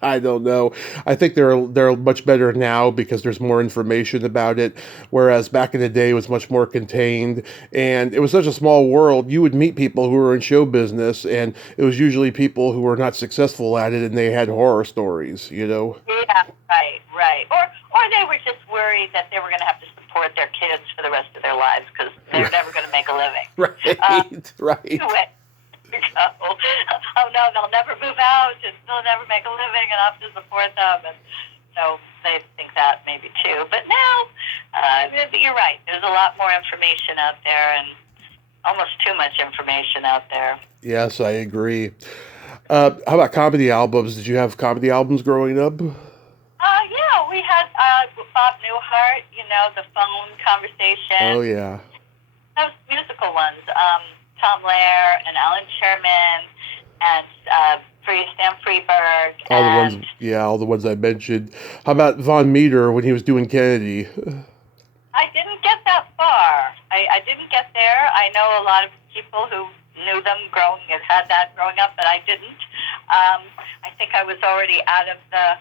I don't know. I think they're much better now because there's more information about it. Whereas back in the day, it was much more contained, and it was such a small world. You would meet people who were in show business, and it was usually people who were not successful at it, and they had horror stories. Yeah, right. Or they were just worried that they were going to have to support their kids for the rest of their lives because they're never going to make a living. Right. Oh no, they'll never move out and they'll never make a living and I'll have to support them. And so they think that maybe too. But now, you're right. There's a lot more information out there and almost too much information out there. Yes, I agree. How about comedy albums? Did you have comedy albums growing up? Yeah, we had Bob Newhart, the phone conversation. Oh, yeah. Those musical ones. Tom Lehrer and Alan Sherman and Sam Freeberg. All the ones I mentioned. How about Von Meter when he was doing Kennedy? I didn't get that far. I didn't get there. I know a lot of people who knew them had that growing up, but I didn't. I think I was already out of the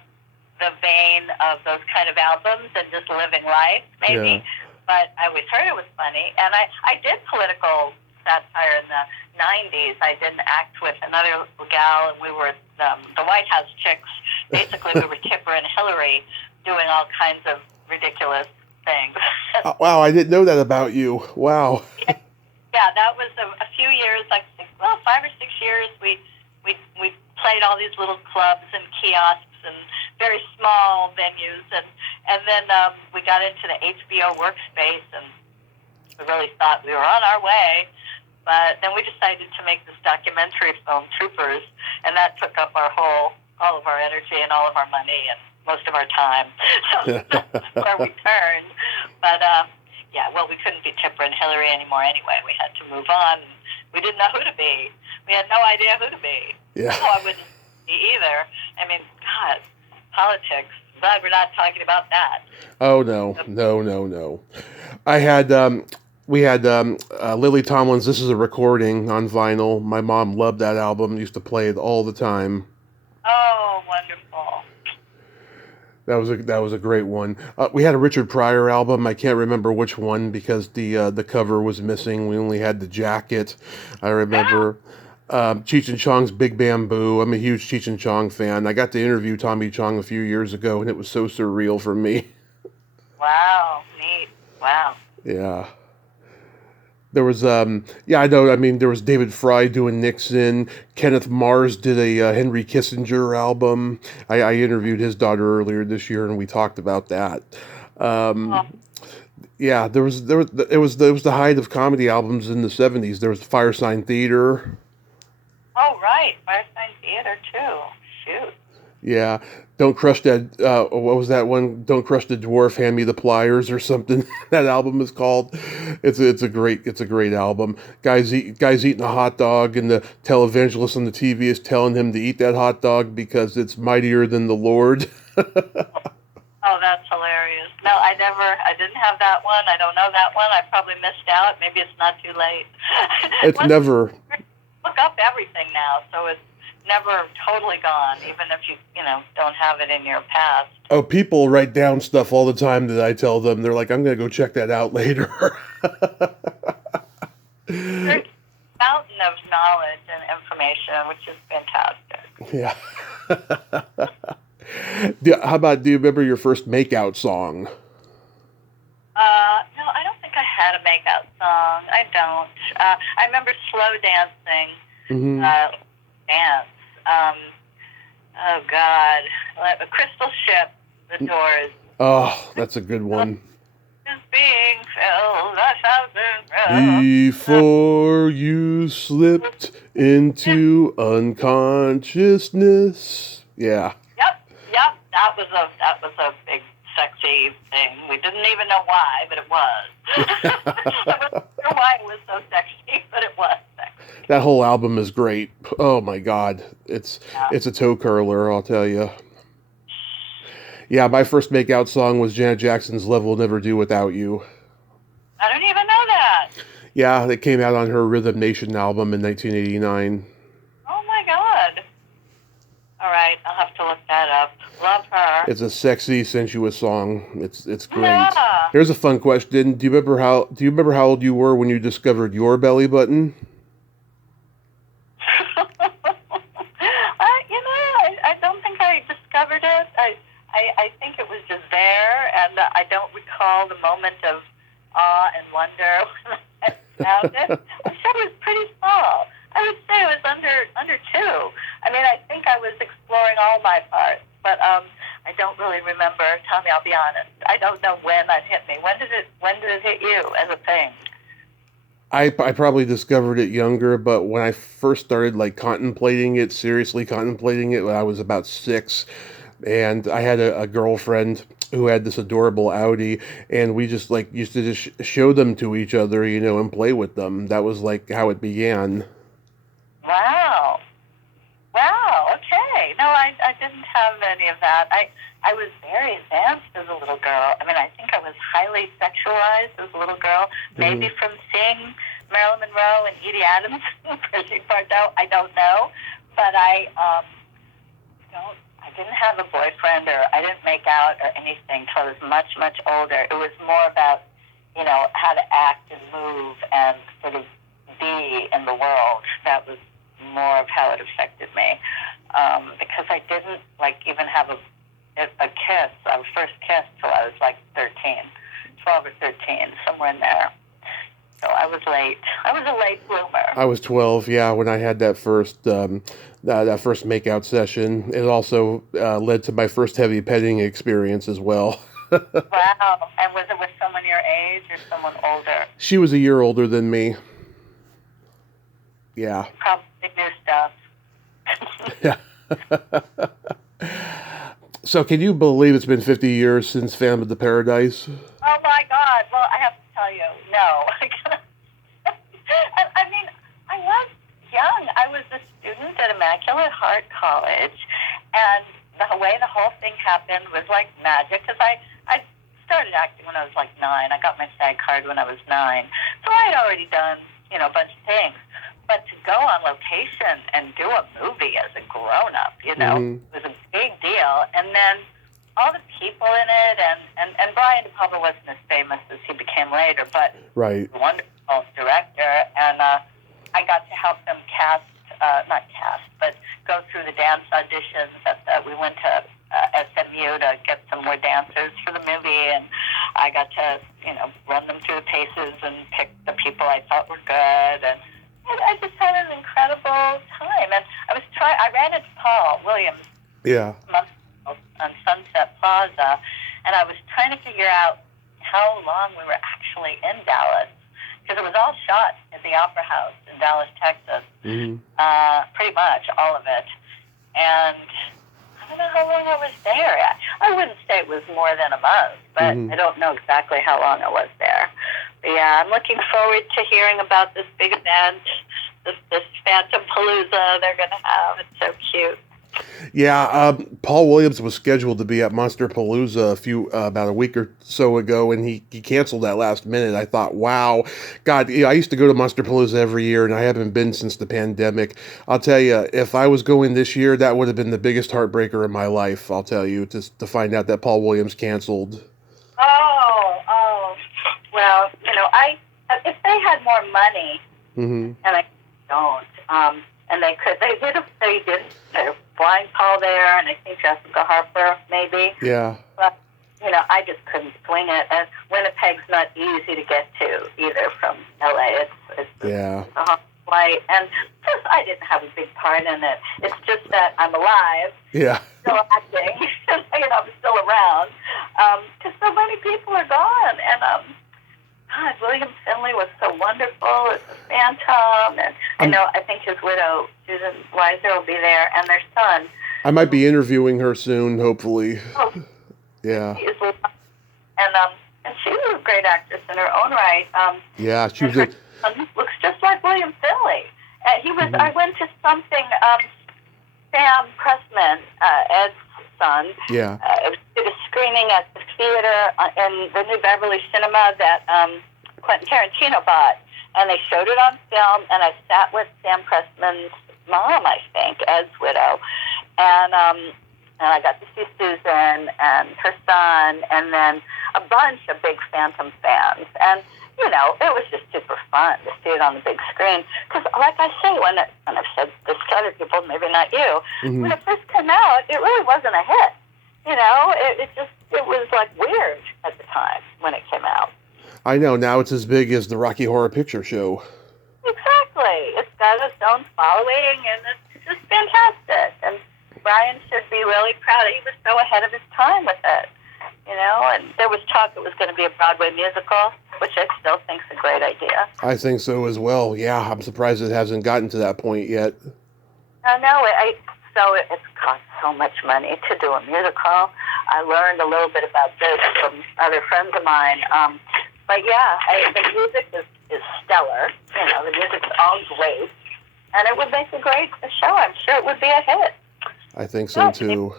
vein of those kind of albums and just living life, maybe. Yeah. But I always heard it was funny. And I did political satire in the 90s. I did an act with another gal, and we were the White House chicks. Basically, we were Tipper and Hillary doing all kinds of ridiculous things. Wow, I didn't know that about you. Wow. Yeah, that was a few years, 5 or 6 years. We played all these little clubs and kiosks and very small venues, and then we got into the HBO workspace, and we really thought we were on our way. But then we decided to make this documentary film, Troopers, and that took up all of our energy and all of our money and most of our time. So that's where we turned. But yeah, well, we couldn't be Tipper and Hillary anymore anyway. We had to move on. We didn't know who to be. We had no idea who to be. Yeah. No, I wouldn't be either. I mean, God, politics. Glad we're not talking about that. Oh, no. I had, we had Lily Tomlin's This Is a Recording on vinyl. My mom loved that album, used to play it all the time. Oh, wonderful. That was a great one. We had a Richard Pryor album. I can't remember which one because the cover was missing. We only had the jacket. I remember Cheech and Chong's Big Bamboo. I'm a huge Cheech and Chong fan. I got to interview Tommy Chong a few years ago, and it was so surreal for me. Wow, neat. Wow. Yeah. There was, yeah, I know. I mean, there was David Fry doing Nixon. Kenneth Mars did a Henry Kissinger album. I interviewed his daughter earlier this year, and we talked about that. Yeah, it was the height of comedy albums in the '70s. There was Firesign Theater. Oh, right, Firesign Theater too. Shoot. Yeah, Don't Crush That. What was that one? Don't Crush the Dwarf. Hand Me the Pliers or something. That album is called. It's a great album. Guys eating a hot dog, and the televangelist on the TV is telling him to eat that hot dog because it's mightier than the Lord. Oh, that's hilarious. No, I didn't have that one. I don't know that one. I probably missed out. Maybe it's not too late. It's never. Look up everything now, so it's never totally gone, even if you don't have it in your past. Oh, people write down stuff all the time that I tell them. They're like, I'm going to go check that out later. There's a mountain of knowledge and information, which is fantastic. Yeah. How about, do you remember your first makeout song? No, I don't think I had a makeout song. I don't. I remember slow dancing. Mm-hmm. Dance. Oh God, a Crystal Ship, The Doors. Oh, that's a good one. Is being filled, a thousand Before you slipped into unconsciousness. Yeah. Yep. That was a big sexy thing. We didn't even know why, but it was. I wasn't sure why it was so sexy, but it was sexy. That whole album is great. Oh my God, it's a toe curler, I'll tell you. Yeah, my first makeout song was Janet Jackson's "Love Will Never Do Without You." I don't even know that. Yeah, it came out on her Rhythm Nation album in 1989. Oh my God. All right, I'll have to look that up. Love her. It's a sexy, sensuous song. It's great. Yeah. Here's a fun question. Do you remember how old you were when you discovered your belly button? I don't think I discovered it. I think it was just there, and I don't recall the moment of awe and wonder when I found it. I'm sure it was pretty small. I would say it was under 2. I mean, I think I was exploring all my parts, but I don't really remember. Tommy, I'll be honest. I don't know when it hit me. When did it hit you as a thing? I probably discovered it younger, but when I first started seriously contemplating it, when I was about 6, and I had a girlfriend who had this adorable Audi, and we just used to just show them to each other, and play with them. That was how it began. Wow. Okay. No, I didn't have any of that. I was very advanced as a little girl. I mean, I think I was highly sexualized as a little girl, maybe from seeing Marilyn Monroe and Edie Adams where she part out. I don't know. But I didn't have a boyfriend, or I didn't make out or anything until I was much, much older. It was more about, how to act and move and sort of be in the world. That was more of how it affected me. Because I didn't even have a kiss, a first kiss, till I was 12 or 13, somewhere in there. So I was late. I was a late bloomer. I was 12, yeah, when I had that first that first makeout session. It also led to my first heavy petting experience as well. Wow. And was it with someone your age or someone older? She was a year older than me. Yeah. Probably new stuff. Yeah. So can you believe it's been 50 years since Phantom of the Paradise? Oh my God. Well, I have to tell tell you, no. I mean, I was young. I was a student at Immaculate Heart College, and the way the whole thing happened was like magic, because I started acting when I was like 9. I got my SAG card when I was 9. So I had already done, a bunch of things. But to go on location and do a movie as a grown-up, Mm-hmm. was a big deal. And then all the people in it, and Brian De Palma wasn't as famous as he became later, but Right. a wonderful director. And I got to help them but go through the dance auditions. We went to SMU to get some more dancers for the movie, and I got to, run them through the paces and pick the people I thought were good. And I just had an incredible time. And I ran into Paul Williams Yeah. months ago on Sunset Plaza, and I was trying to figure out how long we were actually in Dallas, because it was all shot at the Opera House in Dallas, Texas. Mm-hmm. Pretty much all of it. And I don't know how long I was there. I wouldn't say it was more than a month, but Mm-hmm. I don't know exactly how long I was there. But yeah, I'm looking forward to hearing about this big event, this Phantom Palooza they're going to have. It's so cute. Yeah, Paul Williams was scheduled to be at Monster Palooza about a week or so ago, and he canceled that last minute. I thought, wow, God, I used to go to Monster Palooza every year, and I haven't been since the pandemic. I'll tell you, if I was going this year, that would have been the biggest heartbreaker in my life. I'll tell you, to find out that Paul Williams canceled. Oh, well, if they had more money, Mm-hmm. and I don't, and they did Blind Paul there, and I think Jessica Harper, maybe. Yeah. But, I just couldn't swing it. And Winnipeg's not easy to get to either from LA. It's Yeah. a hard flight. And plus, I didn't have a big part in it. It's just that I'm alive, Yeah. still acting, I'm still around. Because so many people are gone. And, God, William Finley was so wonderful as the Phantom. And I think his widow, Susan Weiser, will be there, and their son. I might be interviewing her soon, hopefully. Oh, Yeah. she is, and she was a great actress in her own right. Yeah, she was her son looks just like William Finley. He was. Mm-hmm. I went to something. Sam Pressman, Ed's son. Yeah. Did a screening at the theater in the New Beverly Cinema that Quentin Tarantino bought, and they showed it on film. And I sat with Sam Pressman's mom, I think, Ed's widow, and I got to see Susan and her son, and then a bunch of big Phantom fans. And, it was just super fun to see it on the big screen. Because, like I say, when I've said this to other people, maybe not you, Mm-hmm. when it first came out, it really wasn't a hit. It was like weird at the time when it came out. I know, now it's as big as the Rocky Horror Picture Show. Exactly. It's got its own following, and it's just fantastic. And Brian should be really proud. He was so ahead of his time with it, and there was talk it was going to be a Broadway musical, which I still think is a great idea. I think so as well. Yeah, I'm surprised it hasn't gotten to that point yet. I know. It's cost so much money to do a musical. I learned a little bit about this from other friends of mine. But yeah, the music is stellar. The music's all great. And it would make a great show. I'm sure it would be a hit. I think so too.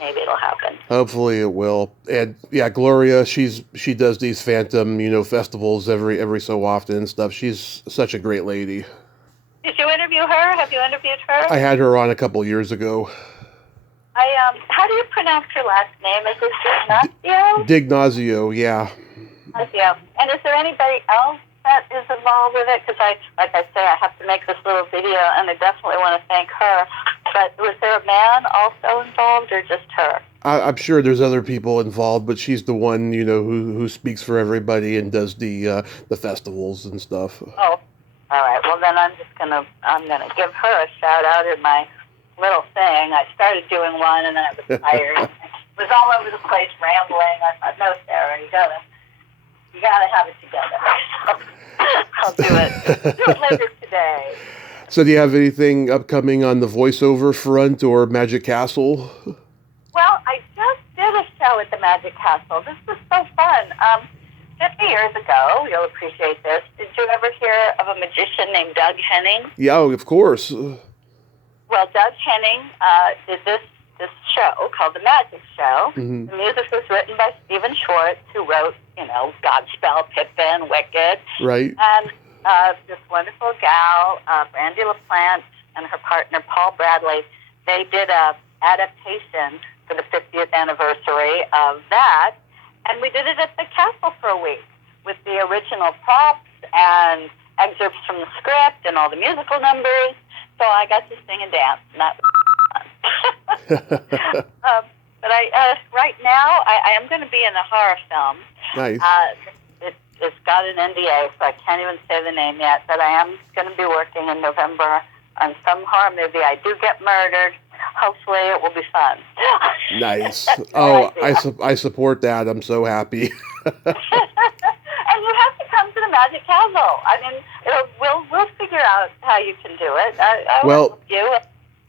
Maybe it'll happen. Hopefully it will. And yeah, Gloria, she does these Phantom, festivals every so often and stuff. She's such a great lady. Did you interview her? Have you interviewed her? I had her on a couple years ago. How do you pronounce her last name? Is it Dignazio? Dignazio, yeah. Dignazio. And is there anybody else that is involved with it? Because like I say, I have to make this little video, and I definitely want to thank her. But was there a man also involved, or just her? I'm sure there's other people involved, but she's the one, who speaks for everybody and does the festivals and stuff. Oh, all right. Well, then I'm gonna give her a shout out in my little thing. I started doing one, and then I was tired. It was all over the place, rambling. I thought, no, Sarah, you gotta have it together. I'll do it later today. So do you have anything upcoming on the voiceover front or Magic Castle? Well, I just did a show at the Magic Castle. This was so fun. 50 years ago, you'll appreciate this. Did you ever hear of a magician named Doug Henning? Yeah, of course. Well, Doug Henning did this show called The Magic Show. Mm-hmm. The music was written by Stephen Schwartz, who wrote, Godspell, Pippin, Wicked. Right. And this wonderful gal, Brandy LaPlante, and her partner, Paul Bradley, they did a adaptation for the 50th anniversary of that. And we did it at the castle for a week with the original props and excerpts from the script and all the musical numbers. So I got to sing and dance, and that was fun. But right now, I am going to be in a horror film. Nice. It's got an NDA, so I can't even say the name yet, but I am going to be working in November on some horror movie. I do get murdered. Hopefully it will be fun. Nice. Oh, I support that. I'm so happy. And you have to come to the Magic Castle. I mean, we'll figure out how you can do it. I will help you.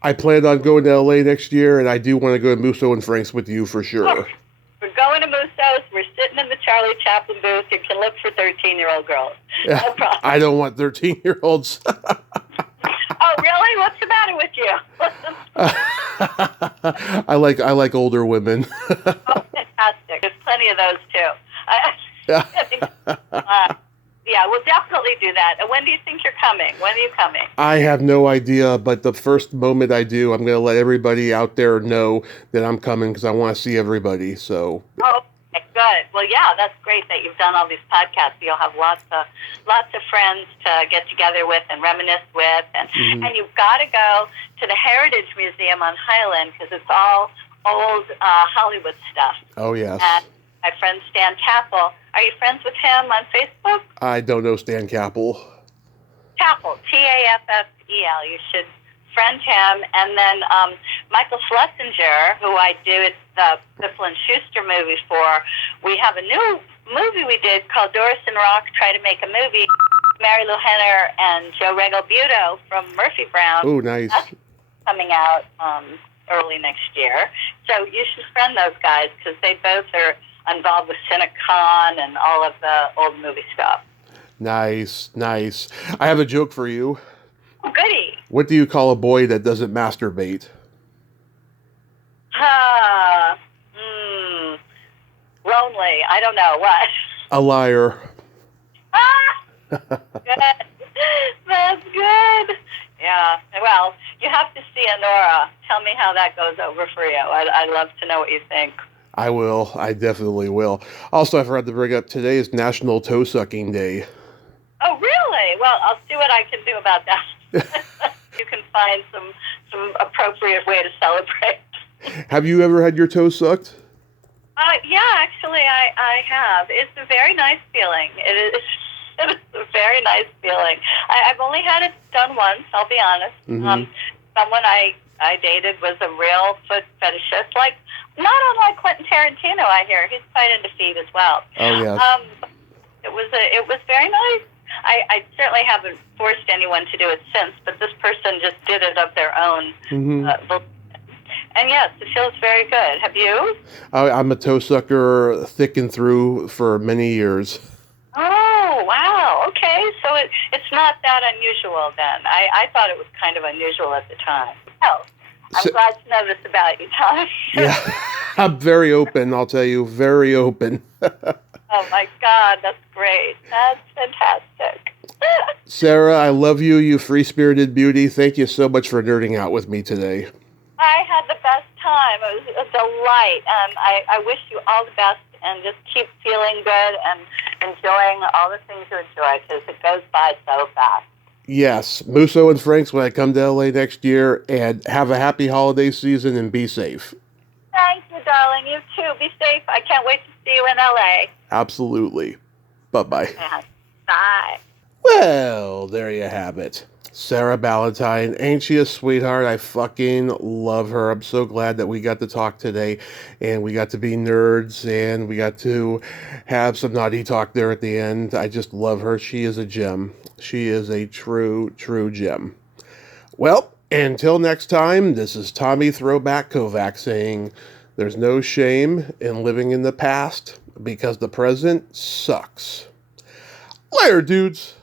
I plan on going to LA next year, and I do want to go to Musso and Frank's with you for sure. We're going to Musso's. We're sitting in the Charlie Chaplin booth. You can look for 13-year-old girls. No problem. I don't want 13-year-olds. Oh, really? What's the matter with you? I like older women. Oh, fantastic. There's plenty of those, too. Yeah, we'll definitely do that. And when do you think you're coming? When are you coming? I have no idea, but the first moment I do, I'm going to let everybody out there know that I'm coming because I want to see everybody. So. Oh, okay, good. Well, yeah, that's great that you've done all these podcasts. You'll have lots of friends to get together with and reminisce with, and you've got to go to the Heritage Museum on Highland because it's all old Hollywood stuff. Oh yes. And my friend Stan Capel. Are you friends with him on Facebook? I don't know Stan Capel. Capel, Taffel. You should friend him. And then Michael Schlesinger, who I did the Piffle and Schuster movie for. We have a new movie we did called Doris and Rock Try to Make a Movie. Mary Lou Henner and Joe Regal-Buto from Murphy Brown. Oh, nice. That's coming out early next year. So you should friend those guys because they both are involved with CineCon and all of the old movie stuff. Nice. I have a joke for you. Oh, goody. What do you call a boy that doesn't masturbate? Lonely. I don't know. What? A liar. Good. That's good. Yeah. Well, you have to see Honora. Tell me how that goes over for you. I'd love to know what you think. I will. I definitely will. Also, I forgot to bring up, today is National Toe Sucking Day. Oh, really? Well, I'll see what I can do about that. You can find some appropriate way to celebrate. Have you ever had your toe sucked? Yeah, actually, I have. It's a very nice feeling. It is a very nice feeling. I've only had it done once, I'll be honest. Mm-hmm. Someone I dated was a real foot fetishist, not unlike Quentin Tarantino, I hear. He's quite into feet as well. Oh, yes. It was very nice. I certainly haven't forced anyone to do it since, but this person just did it of their own. Mm-hmm. And yes, it feels very good. Have you? I'm a toe sucker thick and through for many years. Oh, wow. Okay, so it's not that unusual then. I thought it was kind of unusual at the time. Oh, I'm glad to know this about you, Tom. Yeah, I'm very open, I'll tell you, very open. Oh, my God, that's great. That's fantastic. Sarah, I love you, you free-spirited beauty. Thank you so much for nerding out with me today. I had the best time. It was a delight. I wish you all the best and just keep feeling good and enjoying all the things you enjoy because it goes by so fast. Yes, Musso and Frank's when I come to LA next year, and have a happy holiday season and be safe. Thank you, darling. You too. Be safe. I can't wait to see you in LA. Absolutely. Bye-bye. Yeah. Bye. Well, there you have it. Sara Ballantine, ain't she a sweetheart? I fucking love her. I'm so glad that we got to talk today and we got to be nerds and we got to have some naughty talk there at the end. I just love her. She is a gem. She is a true gem. Well, until next time, this is Tommy Throwback Kovac saying There's no shame in living in the past because the present sucks. Later, dudes.